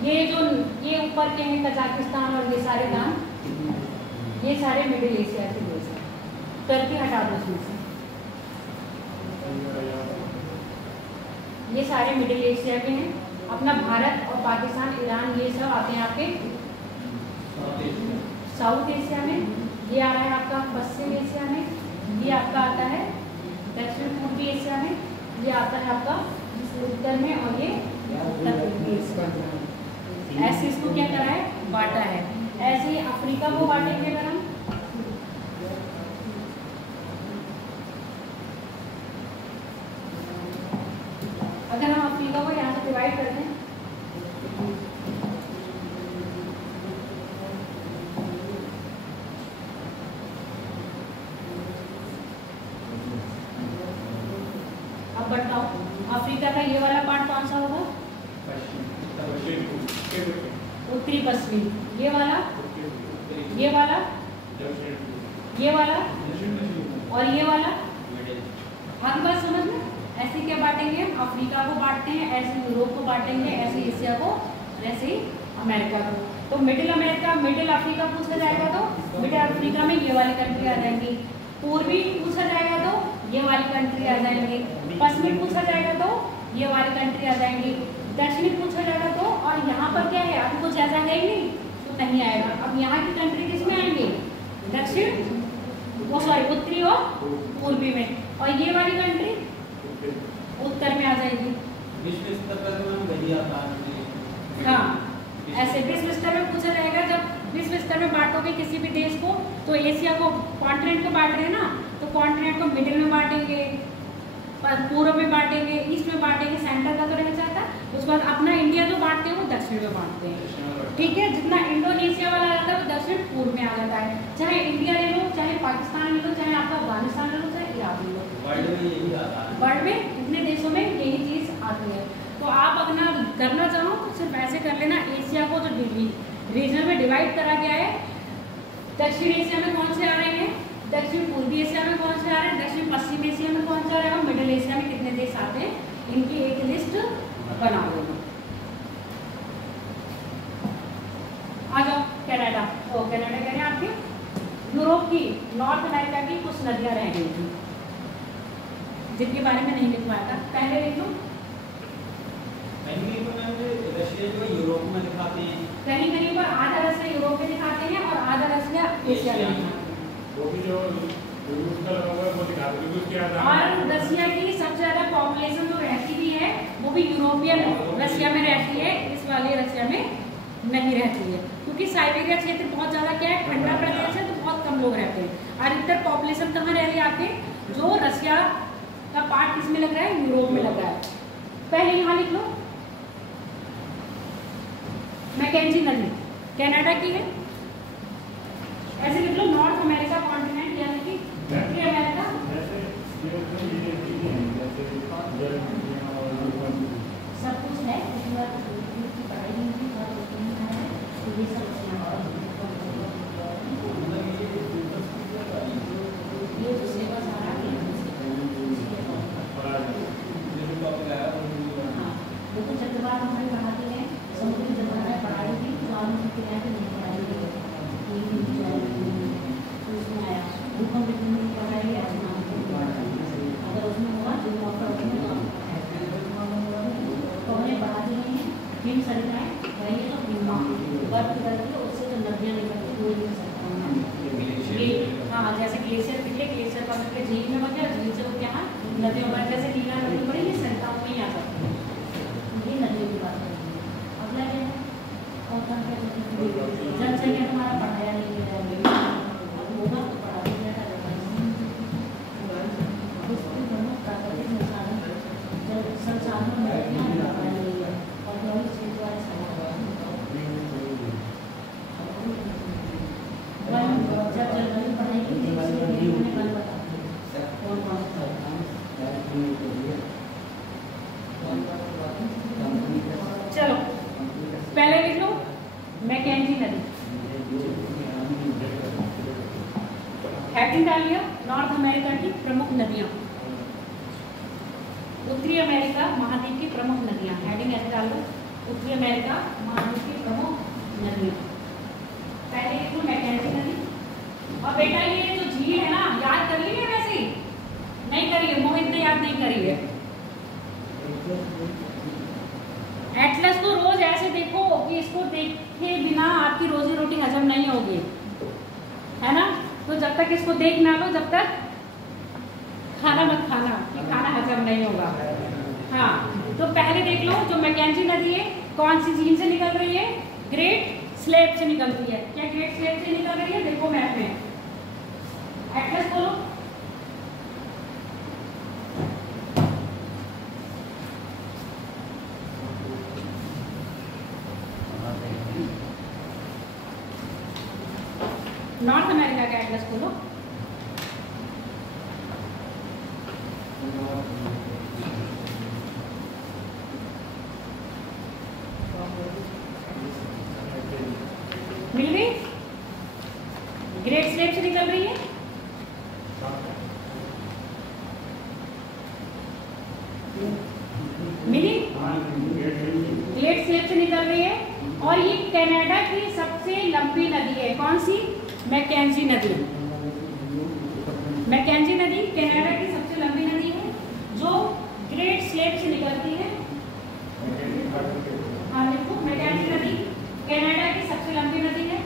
ये जो ये ऊपर के हैं कजाकिस्तान और ये सारे नाम, ये सारे मिडिल एशिया के देश हैं। टर्की हटा दो इसमें से, ये सारे मिडिल एशिया के हैं। अपना भारत और पाकिस्तान, ईरान, ये सब आते हैं आपके साउथ एशिया में। ये आ रहा है आपका पश्चिम एशिया में, ये आपका आता है दक्षिण पूर्वी एशिया में, ये आता है आपका उत्तर में, और ये उत्तर पूर्वी एशिया में। ऐसे इसको क्या करा है, बांटा है। ऐसे ही अफ्रीका को बांटेंगे अगर हम, अफ्रीका को यहाँ से डिवाइड कर दें, अब बताओ अफ्रीका का ये वाला पार्ट कौन सा होगा? उत्तरी पश्चिमी। ये वाला, ये वाला, ये वाला और ये वाला। आगे बात समझ में? ऐसे क्या बांटेंगे हम? अफ्रीका को बांटते हैं, ऐसे यूरोप को बांटेंगे, ऐसे एशिया को, ऐसे ही अमेरिका को। तो मिडिल अमेरिका, मिडिल अफ्रीका पूछा जाएगा तो मिडिल अफ्रीका में ये वाली कंट्री आ जाएंगी। पूर्वी पूछा जाएगा तो ये वाली कंट्री आ जाएंगी। पश्चिमी पूछा जाएगा तो ये वाली कंट्री आ जाएंगी। दक्षिणी पूछा जाएगा तो, और यहाँ पर क्या है, अभी कुछ ऐसा है ही नहीं तो नहीं आएगा। अब यहाँ की कंट्री किस में आएंगे? दक्षिण, वो सॉरी उत्तरी और पूर्वी में, और ये वाली कंट्री उत्तर में आ जाएगी। विश्व स्तर पर तो हम वही आता है। हाँ, ऐसे विश्व स्तर में पूछा जाएगा। जब विश्व स्तर में बांटोगे किसी भी देश को, तो एशिया को, कॉन्टिनेंट को बांट रहे हैं ना, तो कॉन्टिनेंट को मिडिल में बांटेंगे, पूर्व में बांटेंगे, ईस्ट में बांटेंगे, सेंटर का तो रह जाता। उसके बाद अपना इंडिया जो बांटते हैं वो दक्षिण में बांटते हैं, ठीक है। जितना इंडोनेशिया वाला आता है वो दक्षिण पूर्व में आ जाता है। चाहे इंडिया ले लो, चाहे पाकिस्तान ले लो, चाहे आपका अफगानिस्तान ले लो, चाहे इराक ले लो, वर्ल्ड में इतने देशों में यही चीज़ आती है। तो आप अगर करना चाहो तो सिर्फ ऐसे कर लेना। एशिया को जो रीजन में डिवाइड करा गया है, दक्षिण एशिया में कौन से आ रहे हैं, दक्षिण पूर्वी एशिया में कौन से आ रहे हैं, दक्षिण पश्चिम एशिया में कौन से आ रहे हैं, और मिडिल एशिया में कितने देश आते हैं, इनकी एक लिस्ट बना लेना। आ जाओ कनाडा। ओ कनाडा कह रहे हैं आपके यूरोप की, नॉर्थ अमेरिका की कुछ नदियां रह गई थी जिनके बारे में नहीं लिख पाया था। पहले लिख लो, रशिया जो यूरोप में दिखाते हैं, कहीं कहीं पर आधा रसिया यूरोप में दिखाते हैं और आधा रसिया एशिया में दिखाते हैं। वो भी जो उसका लगा हुआ है वो दिखाते हैं, उसके आधार और रसिया की सबसे ज़्यादा पॉपुलेशन जो रहती भी है वो भी यूरोपियन रसिया में रहती है, इस वाले रसिया में नहीं रहती है, क्योंकि साइबेरिया क्षेत्र बहुत ज़्यादा क्या है, ठंडा प्रदेश है, तो बहुत कम लोग रहते हैं। अधिकतर पॉपुलेशन कहाँ रह रही है आपके, जो रसिया का पार्ट किस में लग रहा है, यूरोप में लग रहा है। पहले यहाँ लिख लो, मैकेंजी नदी कनाडा की है, ऐसे लिख लो। नॉर्थ अमेरिका कॉन्टिनेंट यानी कि उत्तरी अमेरिका, सब कुछ है, इसके बाद पढ़ाई नहीं की और ये सब ये जो सिलेबस आ रहा है वो तो चक्रवात हमें पढ़ाते हैं, समुद्री जलवायु पढ़ाई थी, ज्वालामुखी क्रिया की नहीं पढ़ाई थी, तो उसमें आया भूकंप की पढ़ाई है, अगर उसमें हुआ जो तो हमें पढ़ाते नहीं है। हिम सरिताएं वही है, तो हिमा बर्फ करती है, उससे जो नदियाँ निकलती वो नहीं सकता है। हाँ, जैसे ग्लेशियर पिघले, ग्लेशियर का मतलब झील में बन गया, झील से वो क्या नदियों में, जैसे नीला नदी बड़ी ये सरिताओं में ही आ सकती है, ये नदियों की बात है। अगला क्या है, जनसंख्या हमारा पढ़ाया नहीं है, अब होगा तो पढ़ा दिया जाएगा। प्राकृतिक संसाधन पढ़ाया नहीं है, औद्योगिक क्षेत्र वाले जब जलवायु पढ़ाएगी वन बताते चलो पहले लिख लो मैकेंजी नदी, हेडिंग डाल लिया। नॉर्थ अमेरिका की प्रमुख नदियां, उत्तरी अमेरिका महाद्वीप की प्रमुख नदियां, हेडिंग ऐसे डाल लो, उत्तरी अमेरिका महाद्वीप की प्रमुख नदियां। पहले लिख लो मैकेंजी नदी। और बेटा ये जो झील है ना, याद कर ली है, वैसे नहीं करी है, मोहित ने याद नहीं करी है। एटलस को रोज ऐसे देखो कि इसको देखे बिना आपकी रोजी रोटी हजम नहीं होगी, है ना। तो जब तक इसको देख ना लो, जब तक खाना मत खाना, खाना हजम नहीं होगा। हाँ, तो पहले देख लो जो मैकेंजी नदी है कौन सी झील से निकल रही है, ग्रेट स्लेप से निकलती है। क्या ग्रेट स्लेप से निकल रही है, देखो मैप में, एटलस बोलो। नॉर्थ अमेरिका का एटलस खोलो। मिल गई, ग्रेट स्लेप से निकल रही है, मिली, ग्रेट स्लेप से निकल रही है। और ये कनाडा की सबसे लंबी नदी है, कौन सी, मैकेंजी नदी। मैकेंजी नदी कनाडा की सबसे लंबी नदी है जो ग्रेट स्लेप से निकलती है। हाँ देखो, मैकेंजी नदी कनाडा की सबसे लंबी नदी है।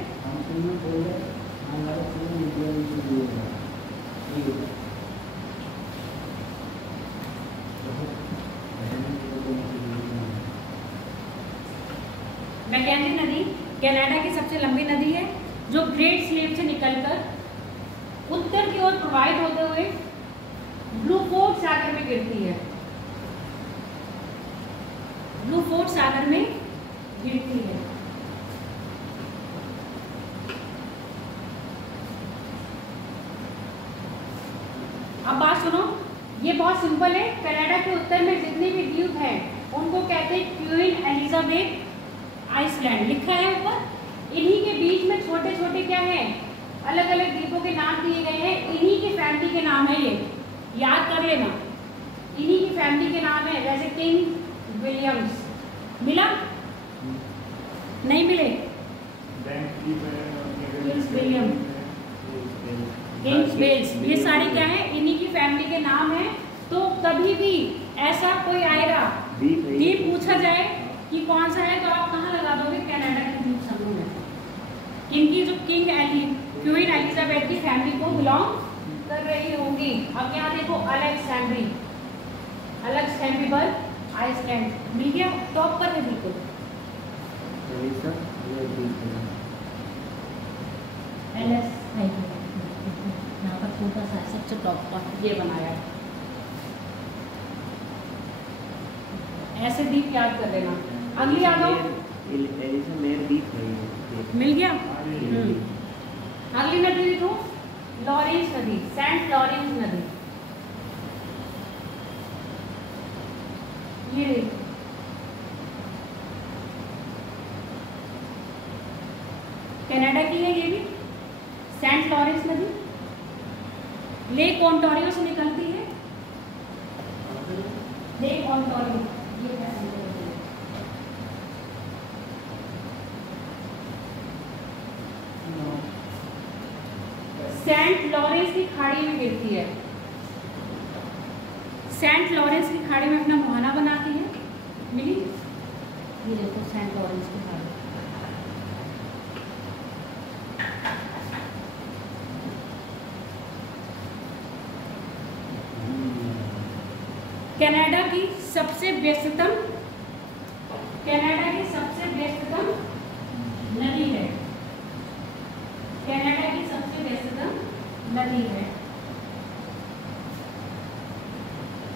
मैकेंजी नदी कनाडा की सबसे लंबी नदी है जो ग्रेट स्लेप से निकलकर उत्तर की ओर प्रवाहित होते हुए ब्लू फोर्ट सागर में गिरती है। ब्लू फोर्ट सागर में गिरती है। अब बात सुनो, ये बहुत सिंपल है। कनाडा के उत्तर में जितने भी द्वीप हैं उनको कहते हैं क्वीन एलिजाबेथ आइसलैंड, लिखा है ऊपर। इन्हीं के बीच में छोटे छोटे क्या है, अलग अलग द्वीपों के नाम दिए गए हैं। इन्हीं की फैमिली के नाम है, ये याद कर लेना। इन्हीं की फैमिली के नाम है, जैसे किंग विलियम्स। मिला? नहीं मिले? किंग्स विलियम, किंग्स वेल्स, ये सारे क्या है, इन्हीं की फैमिली के नाम है। तो कभी भी ऐसा कोई आएगा, द्वीप पूछा जाए कि कौन सा है, तो आप कहाँ लगा दोगे? कनाडा के द्वीप समूह में। इनकी जो क्वीन एलिजाबेथ की फैमिली को बिलोंग कर रही होंगी। अब यहाँ देखो, अलेक्जेंड्री, अलेक्जेंड्रिबल आइसलैंड, मिल गया? टॉप पर है बिल्कुल। यहाँ पर छोटा सा सबसे टॉप पर ये बनाया है। ऐसे द्वीप याद कर लेना। अगली आ जाओ, मिल गया? अगली नदी देखो, लॉरेंस नदी, सेंट लॉरेंस नदी। ये कनाडा की है, ये भी सेंट लॉरेंस नदी। लेक ओंटारियो से निकलती है, लेक ओंटारियो। ये सेंट लॉरेंस की खाड़ी में गिरती है। सेंट लॉरेंस की खाड़ी में अपना मुहाना बनाती है। मिली? ये देखो सेंट लॉरेंस की खाड़ी। कनाडा की सबसे व्यस्ततम नदी है। कनाडा की सबसे व्यस्ततम नदी है।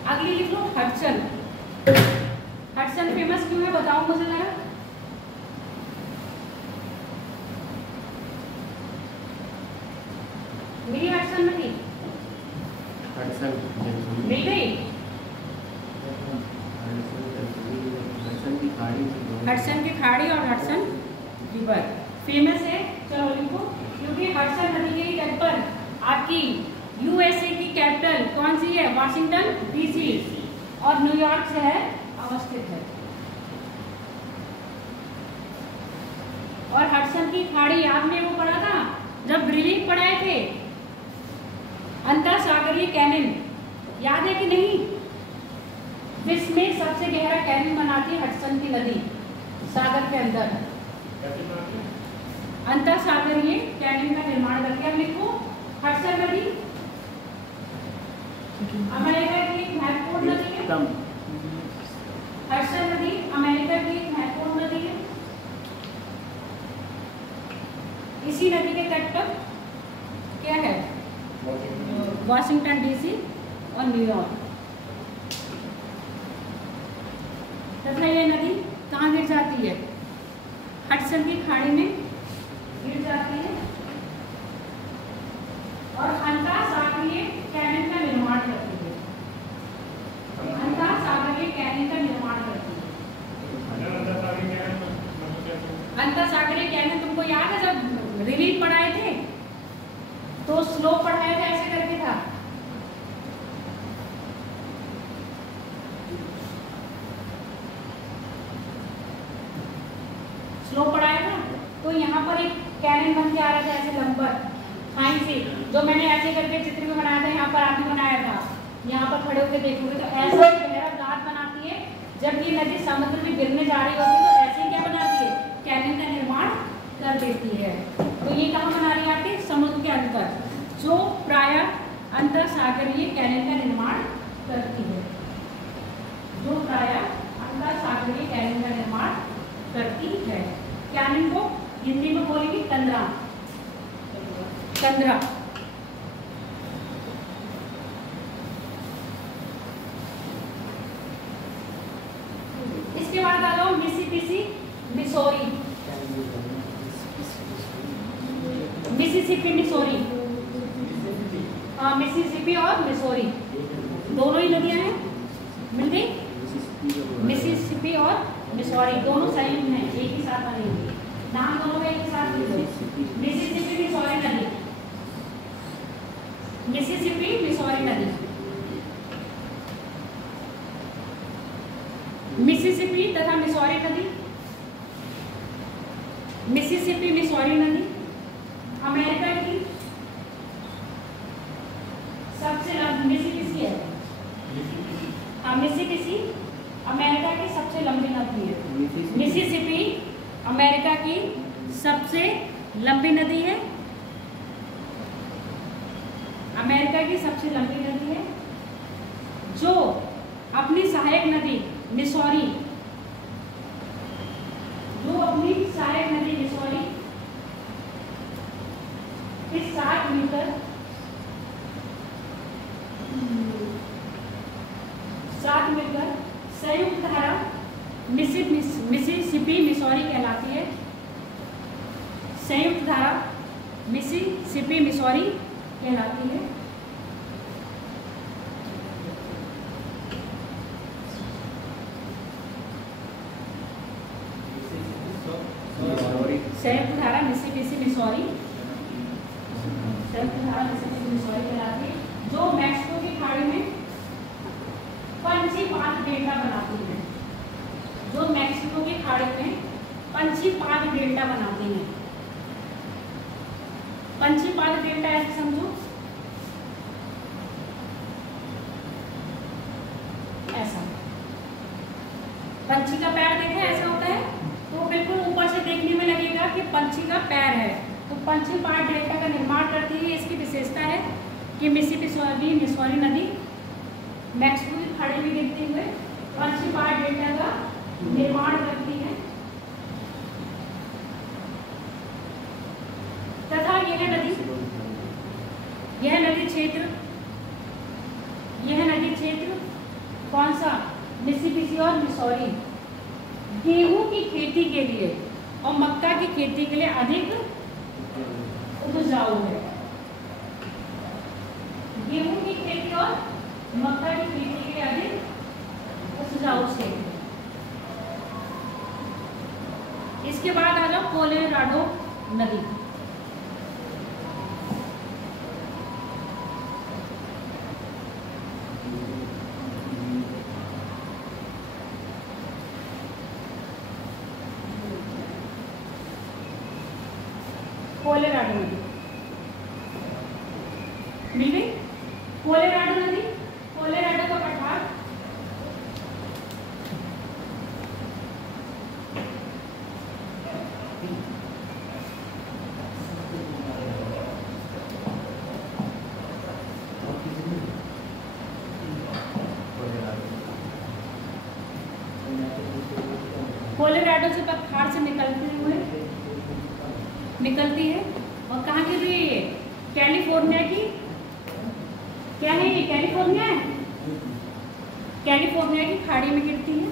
अगली लिख लो, हडसन। हडसन फेमस क्यों है, बताओ मुझे जरा। मिली हडसन नदी? मिल गई? हडसन की खाड़ी और हडसन रिवर फेमस है। चलो लिखो, क्योंकि हडसन नदी के तट पर आपकी यूएसए की कैपिटल कौन सी है? वाशिंगटन डीसी, और न्यूयॉर्क शहर अवस्थित है। और हडसन की खाड़ी याद में वो पढ़ा था जब रिलीफ पढ़ाए थे, अंतरसागरीय कैनिन, याद है कि नहीं? विश्व में सबसे गहरा कैनिन बनाती है हडसन की नदी, सागर के अंदर। अंतरसागरीय कैनिन का निर्माण करके। अब लिखो, हडसन नदी अमेरिका की एक महत्वपूर्ण नदी है। हडसन नदी अमेरिका की एक महत्वपूर्ण नदी है। इसी नदी के तट पर क्या है? वाशिंगटन डीसी और न्यूयॉर्क। तथा यह नदी कहाँ गिर जाती है? हडसन की खाड़ी में गिर जाती है और अंतरसागरीय कैनिन का निर्माण करती है। अंतरसागरीय कैनिन का निर्माण करती है। अंतरसागरीय कैनिन तुमको याद है जब रिलीफ पढ़ाए थे तो स्लो पढ़ाया था, ऐसे करके था। स्लो पढ़ाया था, तो यहाँ पर एक कैनिन बन के आ रहा था ऐसे लंबट खाई से, जो मैंने ऐसे करके चित्र में बनाया था। यहाँ पर आपने बनाया था, यहाँ पर खड़े होकर देखोगे तो ऐसा गहरा गाँठ बनाती है। जब ये नदी समुद्र में गिरने जा रही होती है तो ऐसे क्या बनाती है? कैनिन का निर्माण कर देती है। तो ये कहाँ बना रही है? आपके समुद्र के अंदर, जो प्रायः अंतरसागरीय कैनिन का निर्माण करती है। जो प्रायः अंतरसागरीय कैनिन का निर्माण करती है। कैनिन को हिंदी में बोलेंगे कंदरा। कंदरा। इसके बाद मिसिसिपी, मिसौरी, मिसिसिपी, मिसौरी। हाँ, मिसिसिपी और मिसौरी दोनों ही नदियां हैं, मिल गई। मिसिसिपी और मिसौरी दोनों संयुक्त हैं, एक ही साथ बनेंगे, नाम दोनों एक ही साथ लिख दो। मिसिसिपी, मिसौरी नदी, मिसिसिपी, मिसौरी नदी, मिसिसिपी तथा मिसौरी नदी, मिसिसिपी, मिसौरी नदी अमेरिका की सबसे लंबी, मिसिसिपी है, हाँ मिसिसिपी अमेरिका की सबसे लंबी नदी है। मिसिसिपी अमेरिका की सबसे लंबी नदी है, अमेरिका की सबसे लंबी नदी है, जो अपनी सहायक नदी मिसौरी, जो अपनी सहायक नदी मिसौरी के साथ मिलकर संयुक्त धारा मिसिसिपी, मिसौरी कहलाती है। संयुक्त धारा मिसिसिपी, मिसौरी कहलाती है। संयुक्त धारा मिसिसिपी, मिसौरी, संयुक्त धारा मिसिसिपी, मिसौरी कहलाती है, जो मैक्सिको की खाड़ी में पंछीपाद डेल्टा बनाती है, जो मैक्सिको की खाड़ी में पंछीपाद डेल्टा बनाती है। पंछीपाद डेल्टा ऐसे समझो, ऐसा पंछी का पैर देखें ऐसा होता है, तो बिल्कुल ऊपर से देखने में लगेगा कि पंछी का पैर है, तो पंछीपाद डेल्टा का निर्माण करती है। इसकी विशेषता है कि मिसिसिपी, मिसौरी नदी मैक्सिको की खाड़ी में गिरते हुए पंछीपाद डेल्टा का निर्माण करती है, तथा यह नदी क्षेत्र कौन सा, मिसिसिपी और मिसौरी गेहूं की खेती के लिए और मक्का की खेती के लिए अधिक उपजाऊ है। गेहूं की खेती और मक्का की खेती के लिए अधिक उपजाऊ क्षेत्र। इसके बाद आ जाओ कोलोराडो नदी। कोलोराडो नदी मिल गई। कोलोराडो नदी, कोलोराडो का पठार कोलोराडो से पठार से निकलती है और कहाँ गिर रही है, कैलिफोर्निया की, क्या है ये, कैलिफोर्निया है, कैलिफोर्निया की खाड़ी में गिरती है।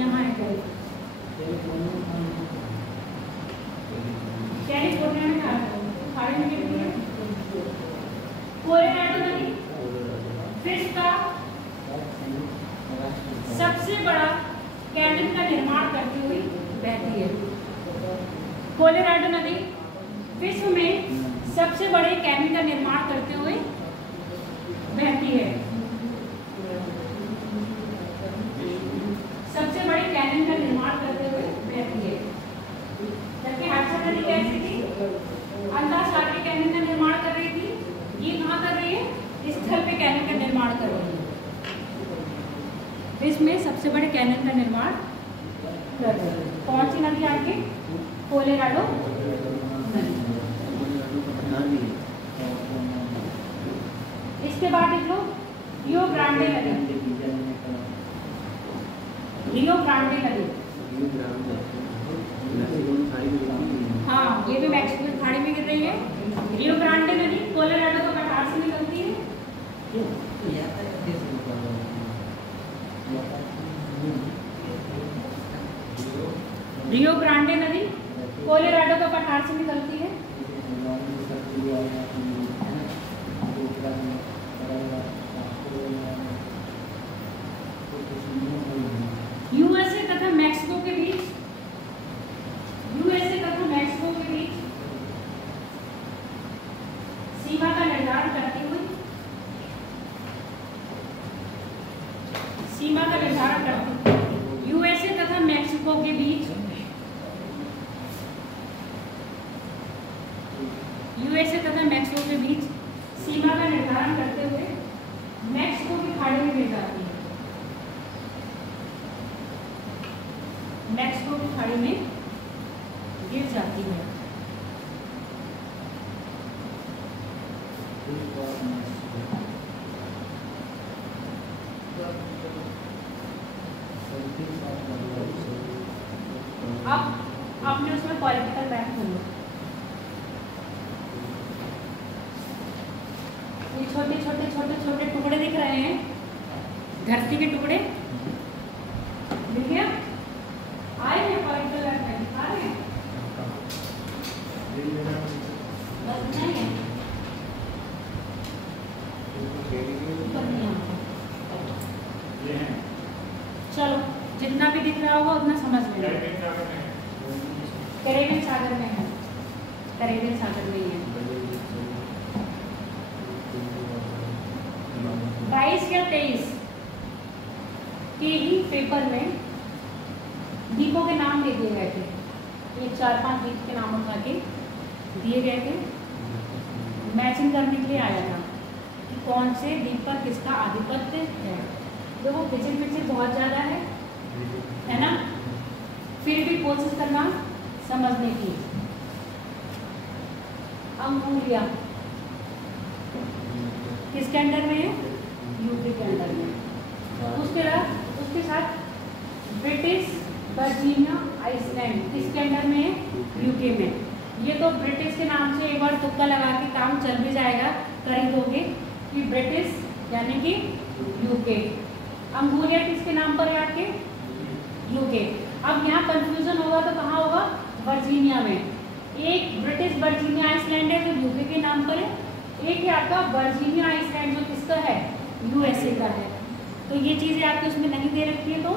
यहाँ है कैलिफोर्निया में खाड़ी में गिरती है। कोलोराडो नदी फिश का सबसे बड़ा कैनन का निर्माण करती हुई बहती है। कोलोराडो नदी विश्व में सबसे बड़े कैनन का निर्माण करते हुए बहती है। सबसे बड़े कैनन का निर्माण करते हुए बहती है। जबकि हडसन नदी कैसी थी, अंतःसागरीय कैनन का निर्माण कर रही थी, ये कहाँ कर रही है, स्थल पे कैनन का निर्माण कर रही है। विश्व में सबसे बड़े कैनन का निर्माण कर रही है। कौन सी नदी आगे, कोलोराडो नदी। इसके बाद देख लो रियो ग्रांडे नदी। रियो ग्रांडे नदी, हाँ ये भी मैक्सिको की खाड़ी में गिर रही है। रियो ग्रांडे नदी कोलोराडो के पठार से निकलती है। रियो ग्रांडे नदी कोलोराडो के पठार से निकलती है। यूएसए तथा मैक्सिको के बीच सीमा का निर्धारण करते हुए यूएसए तथा मैक्सिको के बीच सीमा का निर्धारण करते हुए मैक्सिको की खाड़ी में गिर जाती है। मैक्सिको की खाड़ी में गिर जाती है। अब आपने उसमें पॉलिटिकल मैप खोलो। ये छोटे छोटे छोटे छोटे टुकड़े दिख रहे हैं, धरती के टुकड़े देखिए आए हैं पॉलिटिकल मैप में, आ रहे हैं बस नहीं है। चलो जितना भी दिख रहा होगा उतना समझ लेना। कैरेबियन सागर में है, कैरेबियन सागर में ही है। 22 या 23 के ही पेपर में द्वीपों के नाम दे दिए गए थे। ये 4-5 द्वीप के नाम उठा के दिए गए थे, मैचिंग करने के लिए आया था कि कौन से द्वीप पर किसका आधिपत्य है। देखो पिछड़ बहुत ज़्यादा है ना, फिर भी कोशिश करना समझने की। अंगुलिया किसके अंडर में है? यूके के अंडर में। उसके साथ ब्रिटिश वर्जीनिया आइसलैंड किसके अंडर में है? यूके में। ये तो ब्रिटिश के नाम से एक बार तुक्का लगा के काम चल भी जाएगा, कर ही दोगे कि ब्रिटिश यानी कि यूके। अंगुलिया किसके नाम पर है आपके? यूके। अब यहाँ कंफ्यूजन होगा तो कहाँ होगा? वर्जीनिया में। एक ब्रिटिश वर्जीनिया आइसलैंड है जो यूके के नाम पर है, एक ही आपका वर्जीनिया आइसलैंड जो किसका है? यूएसए का है। तो ये चीज़ें आपके उसमें नहीं दे रखी है, तो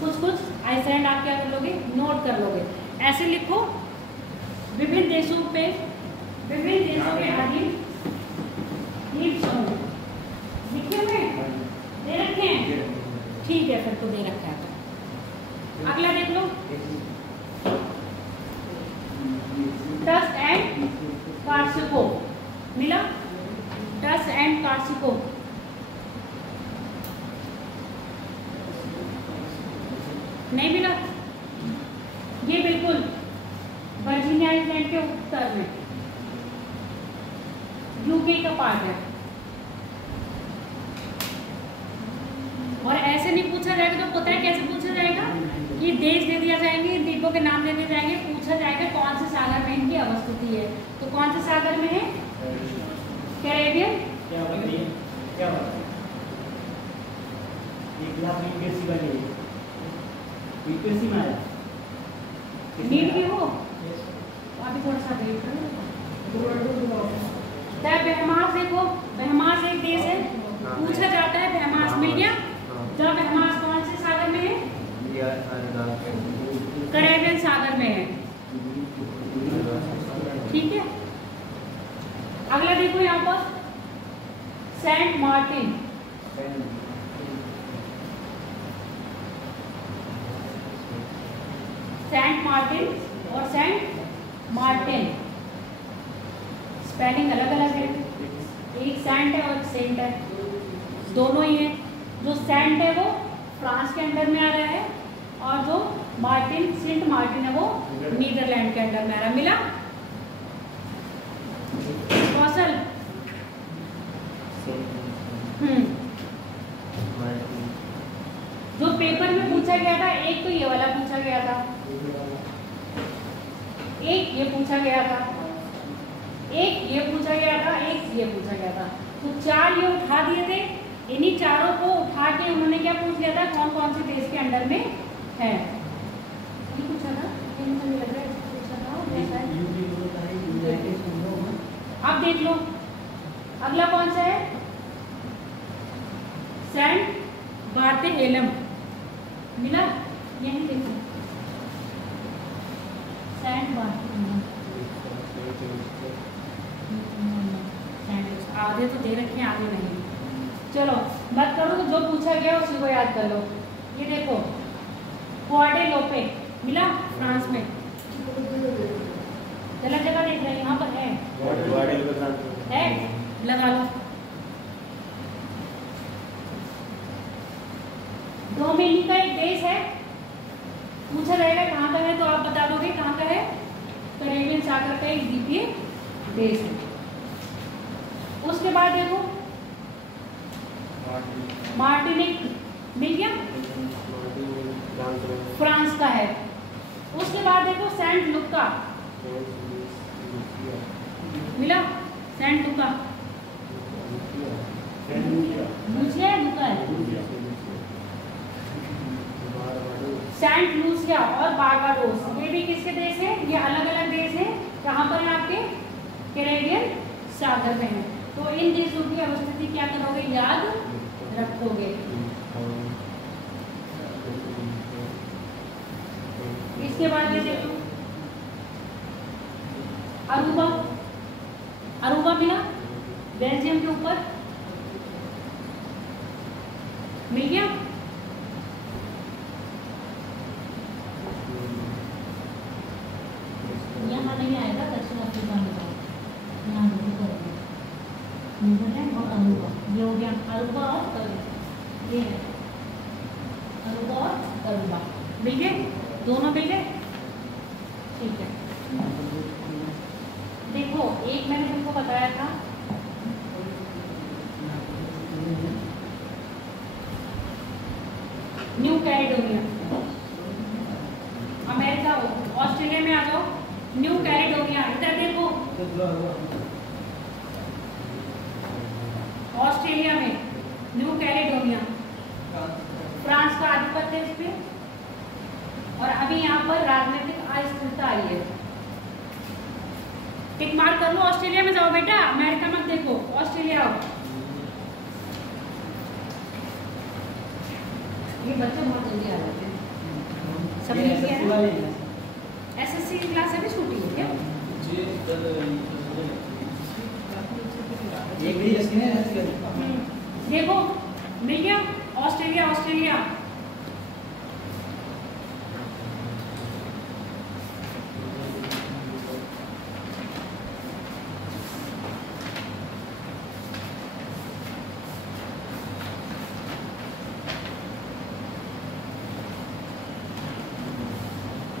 कुछ आइसलैंड आप क्या कर लोगे? नोट कर लोगे। ऐसे लिखो विभिन्न देशों के अधीन द्वीप समूह लिखे हुए दे रखे हैं, ठीक है फिर तो दे रखा है। अगला देख लो, टस एंड कार्सिको मिला। टस एंड कार्सिको नहीं मिला। ये बिल्कुल वर्जीनिया आइलैंड के उत्तर में यूके का पार्ट है। और ऐसे नहीं पूछा जाएगा तो पता है कैसे पूछा जाएगा? ये देश दे दिया जाएंगे, द्वीपों के नाम दे दिए जाएंगे, पूछा जाएगा कौन से सागर में इनकी अवस्थिति है। तो कौन से सागर में है? कैरेबियन। क्या बताइए क्या बात है? एक लाख यूपीएससी का नहीं यूपीएससी में आया नीट की हो अभी थोड़ा सा देख बहमास देखो, बहमास एक देश है, पूछा जाता है बहमास मिल गया। जब बहमास कौन से सागर में है? कैरेबियन सागर में है, ठीक है। अगला देखो यहाँ पर सेंट मार्टिन। सेंट मार्टिन और सेंट मार्टिन स्पेलिंग अलग अलग है, एक सेंट है और एक सेंट है, दोनों ही है। जो सेंट है वो फ्रांस के अंडर में आ रहा है और जो मार्टिन सेंट मार्टिन है वो नीदरलैंड के अंडर में आ रहा है। मिला कौशल? जो पेपर में पूछा गया था, एक तो ये वाला पूछा गया था, एक ये पूछा गया था, एक ये पूछा गया था, एक ये पूछा गया था। तो 4 ये उठा दिए थे। इन्हीं चारों को उठा के उन्होंने क्या पूछ लिया था? कौन कौन से देश के अंडर में है, ये पूछा था। इनको नहीं लग रहा है पूछा था जैसा है। यूपी होता है यूनाइटेड किंगडम। अब देख लो अगला कौन सा है, सेंट बार्थेलेम, मिला? यही देखो सेंट बार्थेलेम, आधे तो दे रखे हैं आधे नहीं। चलो मत करो तो जो पूछा गया उसी को याद कर लो। ये देखो ग्वाडेलोपे, मिला? फ्रांस में। गलत जगह देख रहे हैं, यहाँ पर है, लगा लो। डोमिनिका एक देश है, पूछा जाएगा कहाँ का है तो आप बता दोगे कहाँ का है। कैरेबियन सागर का एक द्वीपीय देश है। उसके बाद देखो मार्टिनिक, मिल गया? फ्रांस का है। उसके बाद देखो सेंट लुका, मिला? सेंट लुका, लूसिया लुका है, सेंट लूसिया और बारबाडोस, ये भी किसके देश है? ये अलग अलग देश है। कहाँ पर है? आपके कैरेबियन सागर में है। तो इन देशों की अवस्थिति क्या करोगे? याद रखोगे। इसके बाद ये देखो अरूबा, अरूबा मिला? बेल्जियम के ऊपर, मिल गया? यहाँ नहीं आएगा, दक्षिण अफ्रीका में यहाँ नहीं करेंगे। और अरूबा ये हो गया, अरूबा और अरूबा, ये है अरूबा और अरूबा, मिल गए? दोनों मिल गए? ठीक है। देखो एक मैंने तुमको बताया था, न्यू कैलेडोनिया, अमेरिका हो, ऑस्ट्रेलिया में आ जाओ। न्यू कैलेडोनिया, इधर देखो ऑस्ट्रेलिया में न्यू कैलेडोनिया, फ्रांस का आधिपत्य है इस पे, और अभी यहाँ पर राजनीतिक अस्थिरता आई है। टिक मार्क कर लो। ऑस्ट्रेलिया में जाओ बेटा, अमेरिका मत देखो, ऑस्ट्रेलिया आओ। ये बच्चे बहुत जल्दी आ जाते हैं, सब मिल गया है। एसएससी की क्लास अभी छूटी है क्या? देखो मिल गया ऑस्ट्रेलिया, ऑस्ट्रेलिया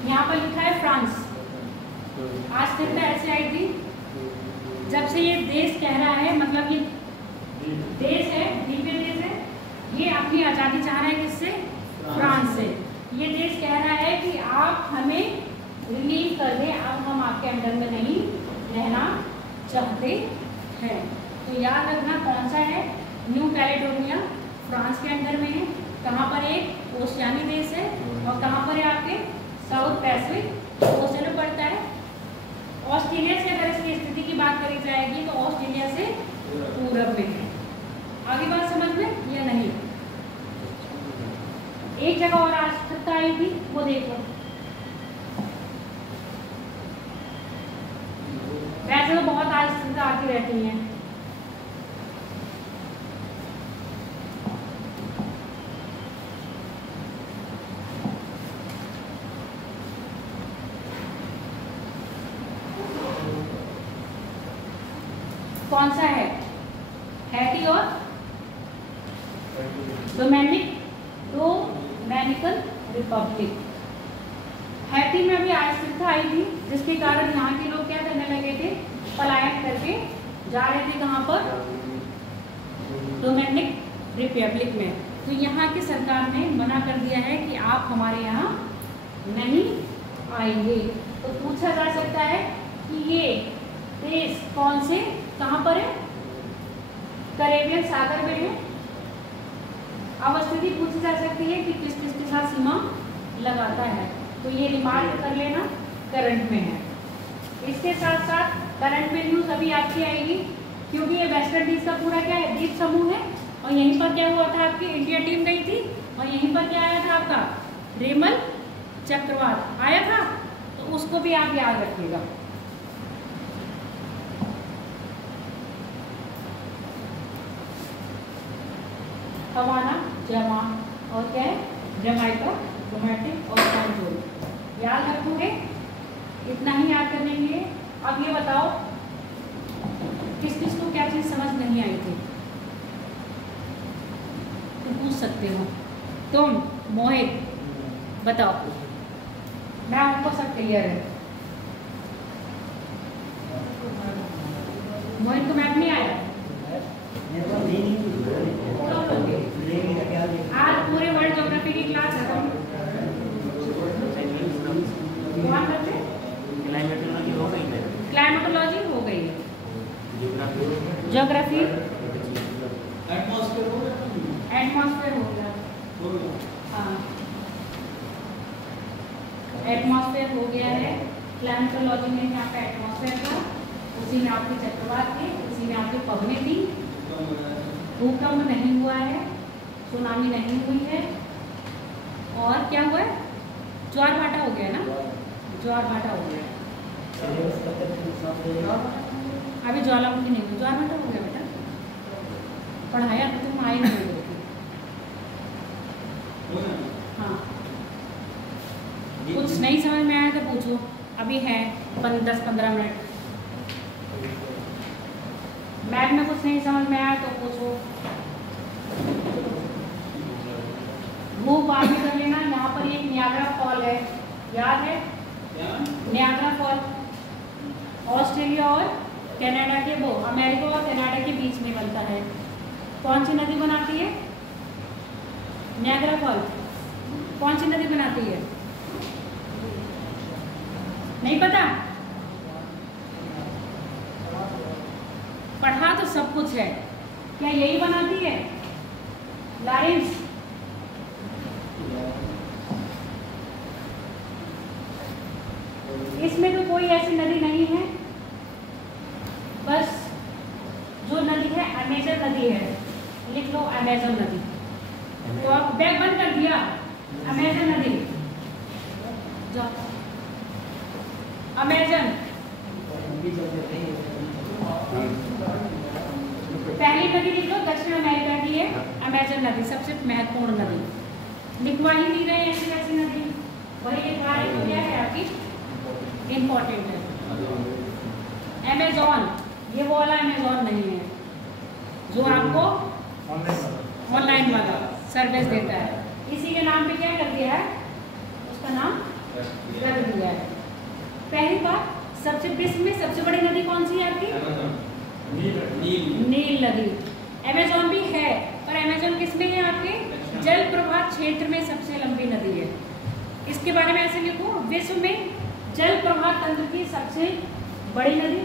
यहाँ पर लिखा है फ्रांस। अस्थिरता ऐसे आई थी जब से ये देश कह रहा है, मतलब ये देश है, द्वीपीय देश है, ये अपनी आज़ादी चाह रहा है किससे? फ्रांस से। ये देश कह रहा है कि आप हमें रिलीव कर दें, अब हम आपके अंडर में नहीं रहना चाहते हैं। तो याद रखना कौन सा है? न्यू कैलेडोनिया फ्रांस के अंडर में है। कहाँ पर? एक ओशियानी देश है, और कहाँ पर है? आपके साउथ पैसिफिक ओशन में पड़ता है। ऑस्ट्रेलिया से अगर इसकी स्थिति की बात करी जाएगी तो ऑस्ट्रेलिया से पूरब में है। आगे बात समझ में या नहीं? एक जगह और अस्थिरता आई थी, वो देखो। वैसे तो बहुत अस्थिरता आती रहती है। कौन सा है? हैटी और डोमिनिकन रिपब्लिक। हैटी में भी अस्थिरता आई थी, जिसके कारण यहाँ के लोग क्या करने लगे थे? पलायन करके जा रहे थे। कहाँ पर? डोमिनिक रिपब्लिक में। तो यहाँ की सरकार ने मना कर दिया है कि आप हमारे यहाँ नहीं आएंगे। तो पूछा जा सकता है कि ये देश कौन से, कहाँ पर है? कैरेबियन सागर में है। अब स्थिति पूछी जा सकती है कि किस किस के साथ सीमा लगाता है। तो ये रिमार्क कर लेना, करंट में है। इसके साथ साथ करंट में न्यूज़ अभी आपकी आएगी, क्योंकि ये वेस्ट इंडीज का पूरा क्या है, द्वीप समूह है। और यहीं पर क्या हुआ था, आपकी इंडिया टीम गई थी और यहीं पर क्या आया था आपका, रेमल चक्रवात आया था। तो उसको भी आप याद रखिएगा। हवाना, जमा और क्या है, जमाइका, रोमांटिक और कंट्रोल याद रखोगे। इतना ही याद करने के लिए अब ये बताओ किस किस को क्या चीज़ समझ नहीं आई थी, तुम पूछ सकते हो। तुम मोहित बताओ, मैं आपको सब क्लियर है। मोहित को मैप नहीं आया, आज पूरे वर्ल्ड ज्योग्राफी की क्लास खत्म। क्लाइमेटोलॉजी हो गई है, क्लाइमेटोलॉजी हो गई है, ज्योग्राफी एटमॉस्फेयर हो गया, हाँ एटमॉस्फेयर हो गया है। क्लाइमेटोलॉजी में यहाँ पे एटमॉस्फेयर था, उसी में आपके चक्रवात थे, उसी में आपकी पवनें थी। भूकंप नहीं हुआ है, सुनामी नहीं हुई है, और क्या हुआ है, ज्वार भाटा हो गया ना, ज्वार भाटा हो गया। अभी ज्वालामुखी नहीं हुई, ज्वार भाटा हो गया बेटा, पढ़ाया तो तुम आए नहीं हो। हाँ कुछ नहीं समझ में आया तो पूछो, अभी है 10-15 मिनट। मैथ में कुछ नहीं समझ में आया तो पूछो। वो बात भी कर लेना। यहाँ पर एक नियाग्रा फॉल है, याद है नियाग्रा फॉल, ऑस्ट्रेलिया और कनाडा के, वो अमेरिका और कनाडा के बीच में बनता है। कौन सी नदी बनाती है नियाग्रा फॉल, कौन सी नदी बनाती है, नहीं पता? पढ़ा तो सब कुछ है, क्या यही बनाती है लॉरेंस? इसमें तो कोई ऐसी नदी नहीं है, बस जो नदी है अमेजन नदी है, लिख लो अमेजन नदी। तो आप बैग बंद कर दिया, अमेजन नदी, जाओ अमेजन। पहली नदी लिख लो, दक्षिण अमेरिका की है अमेजन नदी, सबसे महत्वपूर्ण नदी। लिखवा ही नहीं रहे ऐसी ऐसी नदी, वही लिखवा रहे तो क्या है आपकी इम्पोर्टेंट है। अमेजोन, ये वो वाला अमेजोन नहीं है जो आपको ऑनलाइन वाला सर्विस देता है, इसी के नाम पे क्या कर दिया है, उसका नाम रख दिया है। पहली बात, सबसे विश्व में सबसे बड़ी नदी कौन सी है आपकी? नील नदी। अमेजोन भी है, पर अमेजोन किस में है आपके? जल प्रवाह क्षेत्र में सबसे लंबी नदी है। इसके बारे में ऐसे लिखो, विश्व में जल प्रवाह तंत्र की सबसे बड़ी नदी,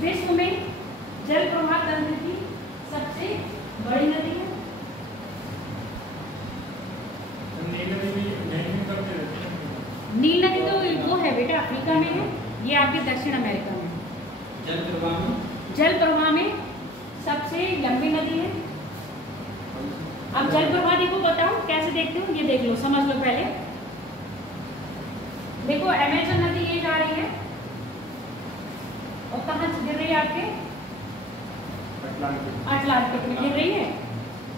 विश्व में जल प्रवाह तंत्र की सबसे बड़ी नदी है। नील नदी तो वो है बेटा अफ्रीका में है, ये आपके दक्षिण अमेरिका में है। जल प्रवाह में सबसे लंबी नदी है। अब जल प्रवाह देखो, बताओ कैसे देखते हो, ये देख लो, समझ लो पहले। देखो अमेजन नदी ये जा रही है और कहाँ से गिर रही है आपके? अटलांटिक में गिर रही है,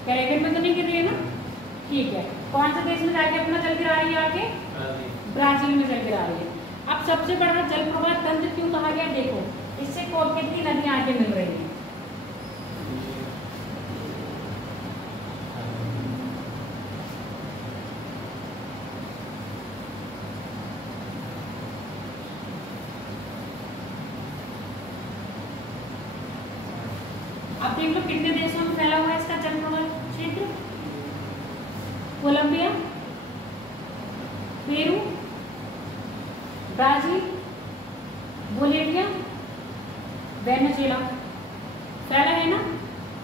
कैरेबियन में तो नहीं गिर रही है ना, ठीक है। कौन से देश में जाके अपना जल गिरा रही है आपके? ब्राजील में जल गिरा रही है। अब सबसे बड़ा जल प्रवाह तंत्र क्यों कहा गया, देखो इससे कितनी नदियां आके मिल रही हैं। अब देख लो कितने देशों में फैला हुआ है इसका जल प्रवाह क्षेत्र। Colombia, Peru, Brazil, Bolivia, Venezuela फैला है ना।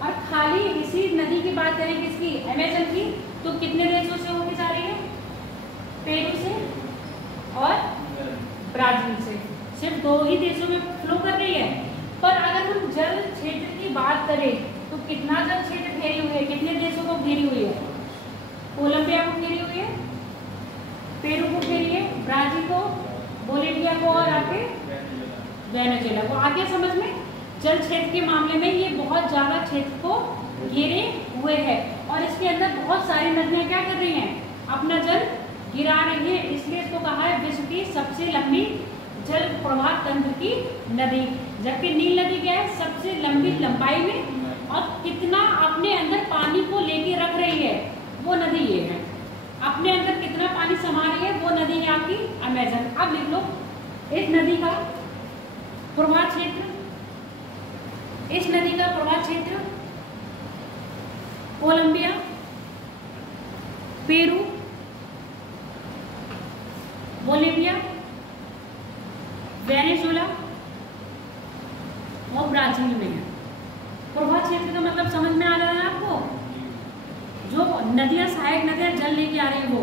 और खाली इसी नदी की बात करें किसकी, अमेजन की, तो कितने देशों से होके जा रही है? पेरू से दो ही देशों में फ्लो कर रही है। पर अगर हम जल क्षेत्र की बात करें तो कितना जल क्षेत्र घेरी हुई है, कितने देशों को घेरी हुई है? कोलंबिया को घेरी हुई है, पेरू को घेरी है, ब्राजील को, बोलिविया को और आगे वेनेजुएला को। आगे समझ में, जल क्षेत्र के मामले में ये बहुत ज्यादा क्षेत्र को घेरे हुए है और इसके अंदर बहुत सारी नदियां क्या कर रही हैं? अपना जल गिरा रही है। इसलिए इसको कहा है विश्व की सबसे लंबी जल प्रवाह तंत्र की नदी। जबकि नील नदी क्या है? सबसे लंबी लंबाई में और कितना अपने अंदर पानी को लेके रख रही है, वो नदी ये है। अपने अंदर कितना पानी समा रही है, वो नदी है आपकी अमेजन। अब लिख लो इस नदी का प्रवाह क्षेत्र, इस नदी का प्रवाह क्षेत्र कोलंबिया, पेरू, बोलिविया, वेनेजुएला और ब्राजील में है। प्रवाह क्षेत्र का मतलब समझ में आ रहा है आपको? जो नदियां, सहायक नदियां जल लेके आ रही है वो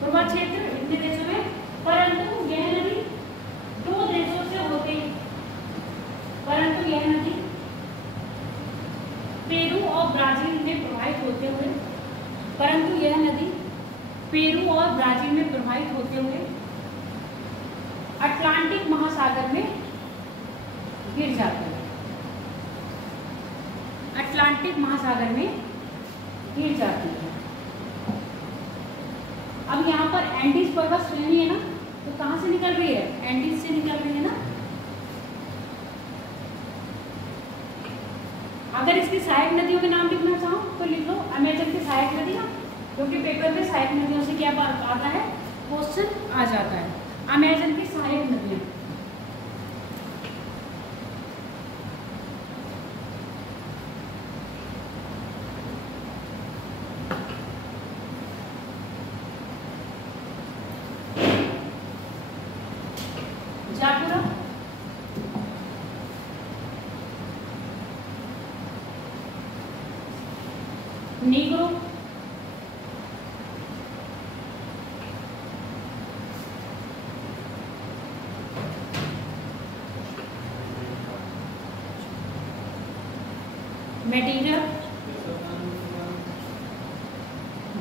प्रवाह क्षेत्र इतने देशों में। परंतु यह नदी दो देशों से होती, परंतु यह नदी पेरू और ब्राजील में प्रवाहित होते हुए, परंतु यह नदी पेरू और ब्राजील में प्रवाहित होते हुए अटलांटिक महासागर में गिर जाती है। अटलांटिक महासागर में गिर जाती है। अब यहाँ पर एंडीज पर्वत श्रेणी है ना, तो कहाँ से निकल रही है? एंडीज से निकल रही है ना। अगर इसकी सहायक नदियों के नाम लिखना चाहो तो लिख लो अमेजन की सहायक नदी ना, क्योंकि पेपर में सहायक नदियों से क्या आता है? क्वेश्चन आ जाता है। अमेजन की सहायक नदियां, जापुरा, नीग्रो, मेडीरा,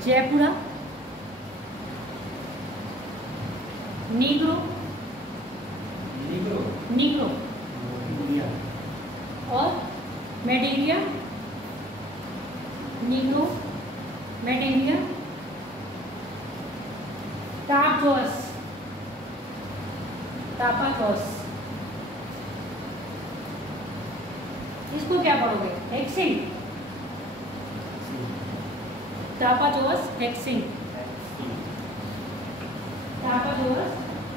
जयपुरा, नीग्रो, नीग्रो और मेडीरिया, नीग्रो, मेडीरिया, टापजोस, टापाजोस। इसको क्या पढ़ोगे? हेक्सिंग, टापाजोस हेक्सिंग, टापाजोस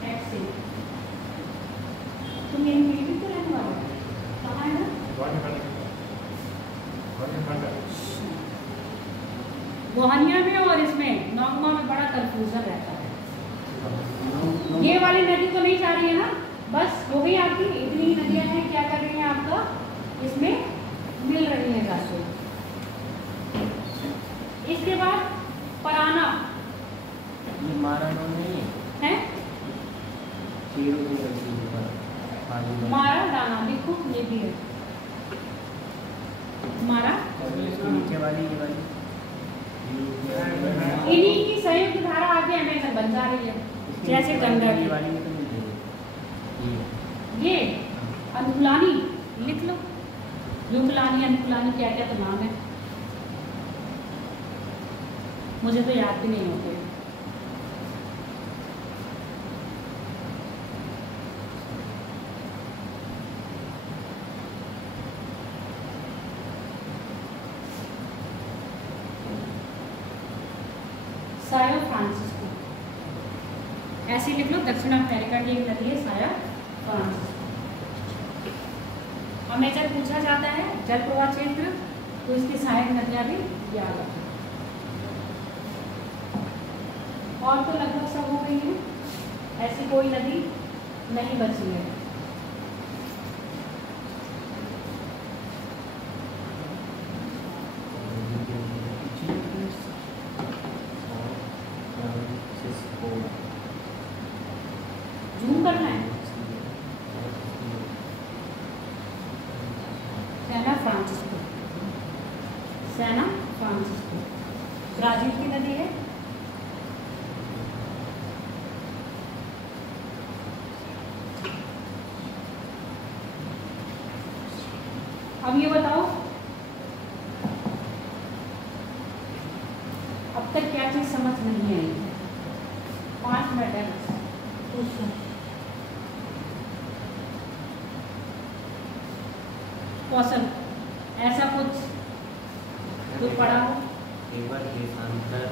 हेक्सिंग। तुम ये मिली तो रहने वाले कहाँ है ना? गोहानिया में और इसमें नौगमा में बड़ा कंफ्यूजन रहता है। ये वाली नदी तो नहीं जा रही है ना, बस हो गई आपकी। इतनी ही नदियां हैं, क्या कर रही हैं आपका? इसमें मिल रही है राशि। इसके बाद पराना मारानो नहीं है, है मारा दाना लिखो, ये भी है मारा। नीचे वाली ये वाली इन्हीं की संयुक्त धारा आगे अमेजन बन जा रही है, जैसे गंगा की। वाली में तो मिल जाएगी ये अनुकुलानी लिख लो, युगलानी, अनुकुलानी, क्या क्या तो नाम है, मुझे तो याद भी नहीं होते। सायो फ्रांसिस्को ऐसे लिख लो, दक्षिण अमेरिका की एक नदी है साया फ्रांसिस्को। अमेजन पूछा जाता है जल प्रवाह क्षेत्र, तो इसकी सहायक नदियां भी याद रखें। और तो लगभग सब हो गई है, ऐसी कोई नदी नहीं बची है। जूम करना है, अब ये बताओ अब तक क्या चीज समझ नहीं आई? 5 मिनट है कौशल, ऐसा कुछ जो पढ़ा हो? एक बार देशांतर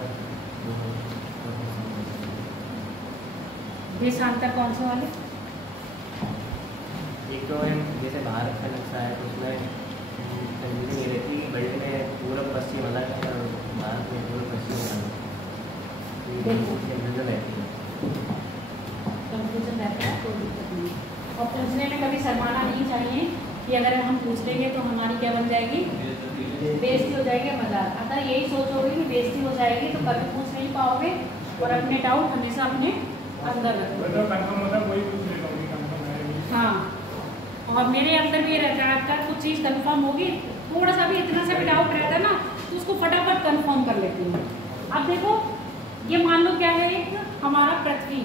देशांतर कौन से वाले? एक तो है जैसे भारत का नक्शा है तो उसमें कंफ्यूजन ये रहती है कि वर्ल्ड में पूर्व पश्चिम अलग है और भारत में पूर्व पश्चिम अलग है। कंफ्यूजन रहती है। कंफ्यूजन रहता है, कोई दिक्कत नहीं। और पूछने में कभी शर्माना नहीं चाहिए कि अगर हम पूछ लेंगे तो हमारी क्या बन जाएगी? बेइज्जती हो जाएगी, मजाक। अगर यही सोचोगे कि बेइज्जती हो जाएगी तो कभी पूछ नहीं पाओगे और अपने डाउट हमेशा अपने अंदर रखोगे। कंफर्म होता है वही पूछ लेता हूँ कि कंफर्म है। हाँ, और मेरे अंदर भी रहता है अगर कुछ चीज़ कंफर्म होगी, थोड़ा सा भी इतना सा भी डाउट रहता है ना तो उसको फटाफट कंफर्म कर लेती हूँ। अब देखो ये मान लो क्या है, एक हमारा पृथ्वी,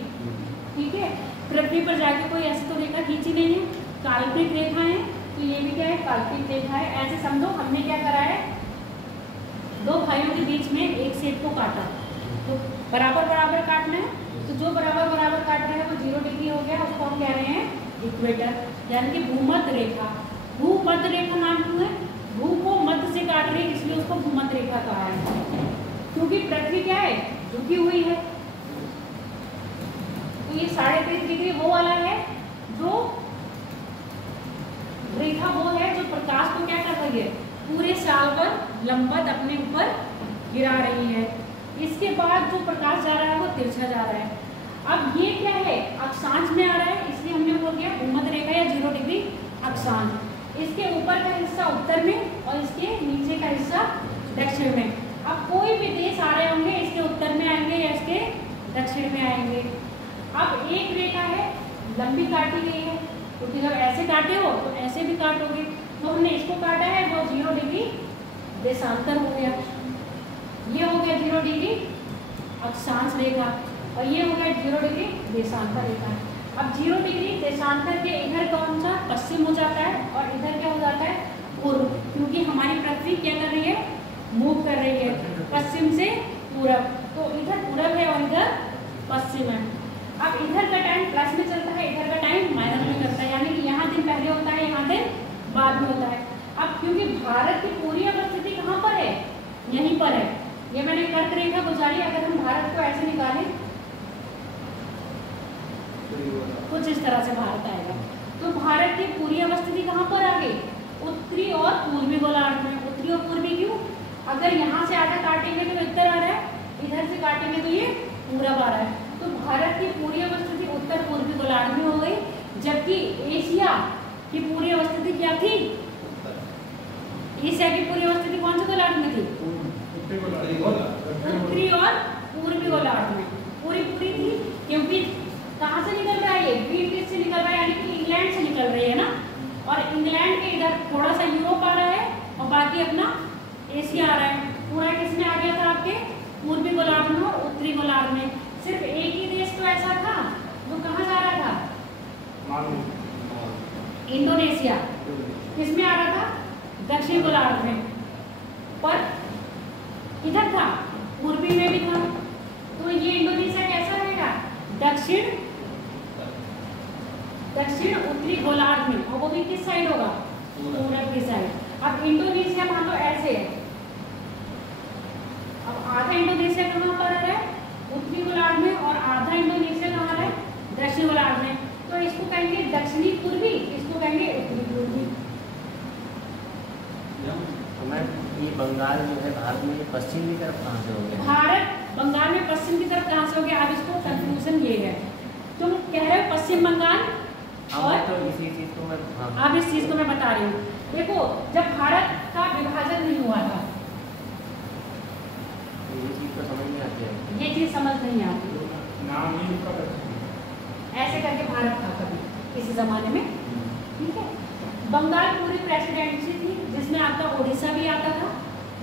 ठीक है। पृथ्वी पर जाके कोई ऐसी तो रेखा खींची नहीं है, काल्पनिक रेखा है, तो ये भी क्या है? काल्पनिक रेखा है। ऐसे समझो हमने क्या करा है, 2 भाइयों के बीच में एक सेब को काटा, तो बराबर बराबर काटना है। तो जो बराबर बराबर काट रहा है वो 0 डिग्री हो गया, उसको हम कह रहे हैं इक्वेटर, यानी कि भूमध्य रेखा। भूमध्य रेखा नाम क्यों है? भू को मध्य से काट रही है इसलिए उसको भूमध्य रेखा कहा है, क्योंकि पृथ्वी क्या है? झुकी हुई है। तो ये 23.5 डिग्री वो वाला है जो रेखा वो है जो प्रकाश को क्या कर रही है? पूरे साल पर लंबत अपने ऊपर गिरा रही है। इसके बाद जो प्रकाश जा रहा है वो तिरछा जा रहा है। अब ये क्या है? अक्षांश में आ रहा है, इसलिए हमने बोल दिया भूमध्य रेखा या 0 डिग्री अक्षांश। इसके ऊपर का हिस्सा उत्तर में और इसके नीचे का हिस्सा दक्षिण में। अब कोई भी देश आ रहे होंगे इसके उत्तर में आएंगे या इसके दक्षिण में आएंगे। अब एक रेखा है लंबी काटी गई है, क्योंकि जब ऐसे काटे हो तो ऐसे भी काटोगे, तो हमने इसको काटा है वो 0 डिग्री देशांतर हो गया। ये हो गया 0 डिग्री अक्षांश रेखा और ये हो गया 0 डिग्री देशांतर रेखा। अब 0 डिग्री देशांतर के इधर कौन सा? पश्चिम हो जाता है और इधर क्या हो जाता है? पूर्व, क्योंकि हमारी पृथ्वी क्या कर रही है? मूव कर रही है पश्चिम से पूरब, तो इधर पूरब है और इधर पश्चिम है। अब इधर का टाइम प्लस में चलता है, इधर का टाइम माइनस में चलता है, यानी कि यहाँ दिन पहले होता है, यहाँ दिन बाद में होता है। अब क्योंकि भारत की पूरी अवस्थिति कहाँ पर है? यहीं पर है। ये मैंने कर्क रेखा गुजारी, अगर हम भारत को ऐसे निकालें कुछ इस तरह से भारत आएगा। तो भारत की पूरी अवस्थिति कहाँ पर आ गई? उत्तरी और पूर्वी गोलार्ध में। उत्तरी और पूर्वी क्यों? अगर यहाँ से आधा काटेंगे तो इधर आ रहा है, इधर से काटेंगे तो ये पूरब आ रहा है। तो भारत की पूरी अवस्थिति उत्तर पूर्वी गोलार्ध में हो गई, जबकि एशिया की पूरी अवस्थिति क्या थी? एशिया की पूरी अवस्थिति कौन से गोलार्ध में थी? उत्तरी और पूर्वी गोलार्ध में पूरी थी। क्योंकि कहाँ से निकल रहा है? ये ग्रीन से निकल रहा है, यानी कि इंग्लैंड से निकल रही है ना, और इंग्लैंड के इधर थोड़ा सा यूरोप आ रहा है और बाकी अपना एशिया आ रहा है। पूरा किसमें आ गया था? आपके पूर्वी गोलार्ध में और उत्तरी गोलार्ध में। सिर्फ एक ही देश तो ऐसा था जो कहाँ जा रहा था? इंडोनेशिया। किसमें आ रहा था? दक्षिण गोलार्ध में, पर इधर था, पूर्वी में भी था। तो ये इंडोनेशिया कैसा रहेगा? दक्षिण उत्तरी गोलार्ध में, और वो भी किस साइड होगा? पूरब की साइड। अब इंडोनेशिया मान लो ऐसे है, अब आधा इंडोनेशिया कहाँ पर है? उत्तरी गोलार्ध में, और आधा इंडोनेशिया कहाँ है? दक्षिण गोलार्ध में। तो इसको कहेंगे दक्षिणी पूर्वी, इसको कहेंगे उत्तरी पूर्वी। ये बंगाल जो है भारत में पश्चिम की तरफ कहाँ से हो गया? भारत बंगाल में पश्चिम की तरफ कहाँ से हो गया? अब इसको कंफ्यूजन ये है, तुम कह रहे हो पश्चिम बंगाल, और तो इसी चीज को मैं अब इस चीज को मैं बता रही हूँ। देखो जब भारत का विभाजन नहीं हुआ था, ये चीज तो समझ नहीं आती है। ये चीज समझ नहीं आती। नाम ही उसका ऐसे करके भारत था कभी किसी जमाने में, ठीक है। बंगाल पूरी प्रेसिडेंसी थी, जिसमें आपका उड़ीसा भी आता था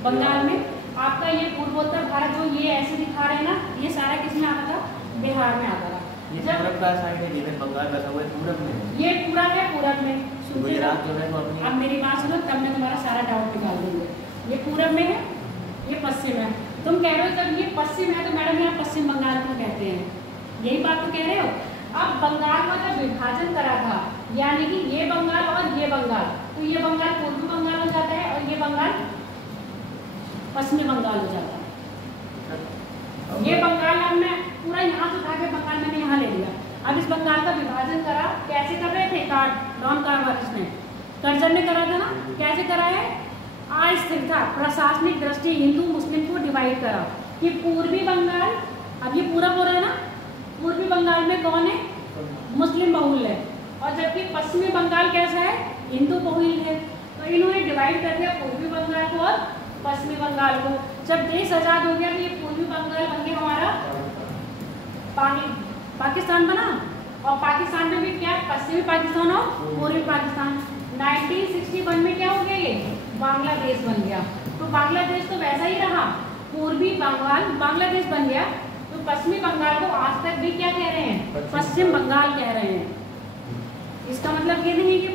बंगाल में। आपका ये पूर्वोत्तर भारत जो ये ऐसे दिखा रहे हैं ना, ये सारा किसमें आता था? बिहार में आता था। ये पूरब का साइड है, जिधर बंगाल बसा हुआ है पूरब में। ये पूरा है पूरब में, सुनते गुजरात जाओ। जो है वो अपनी अब मेरी बात सुनो, तब मैं तुम्हारा सारा डाउट निकाल दूंगी। ये पूरब में है, ये पश्चिम है। तुम कह रहे हो जब ये पश्चिम है तो मैडम यहाँ पश्चिम बंगाल क्यों कहते हैं? यही बात तो कह रहे हो। अब बंगाल का जब विभाजन करा था, यानी कि ये बंगाल और ये बंगाल, तो ये बंगाल पूर्वी बंगाल हो जाता है और ये बंगाल पश्चिमी बंगाल हो जाता है। ये बंगाल अब मैं पूरा यहाँ से उठा के बंगाल मैंने यहाँ ले लिया। अब इस बंगाल का विभाजन करा, कैसे कर रहे थे? डॉन कार्नवालिस ने, कर्जन ने करा था ना। कैसे करा है? अस्थिरता, प्रशासनिक दृष्टि हिंदू मुस्लिम को डिवाइड करा कि पूर्वी बंगाल, अब ये पूरा हो रहा है ना, पूर्वी बंगाल में कौन है? मुस्लिम बहुल है, और जबकि पश्चिमी बंगाल कैसा है? हिंदू बहुल है। तो इन्होंने डिवाइड कर दिया पूर्वी बंगाल को और पश्चिमी बंगाल को। जब देश आज़ाद हो गया तो ये पूर्वी बंगाल बन गया हमारा पाकिस्तान बना, और पाकिस्तान में भी क्या? पश्चिमी पाकिस्तान और पूर्वी पाकिस्तान। 1961 में क्या हो गया? ये बांग्लादेश बन गया। तो बांग्लादेश तो वैसा ही रहा, पूर्वी बंगाल बांग्लादेश बन गया। तो पश्चिमी बंगाल को आज तक भी क्या कह रहे हैं? पश्चिम बंगाल कह रहे हैं। इसका मतलब ये नहीं कि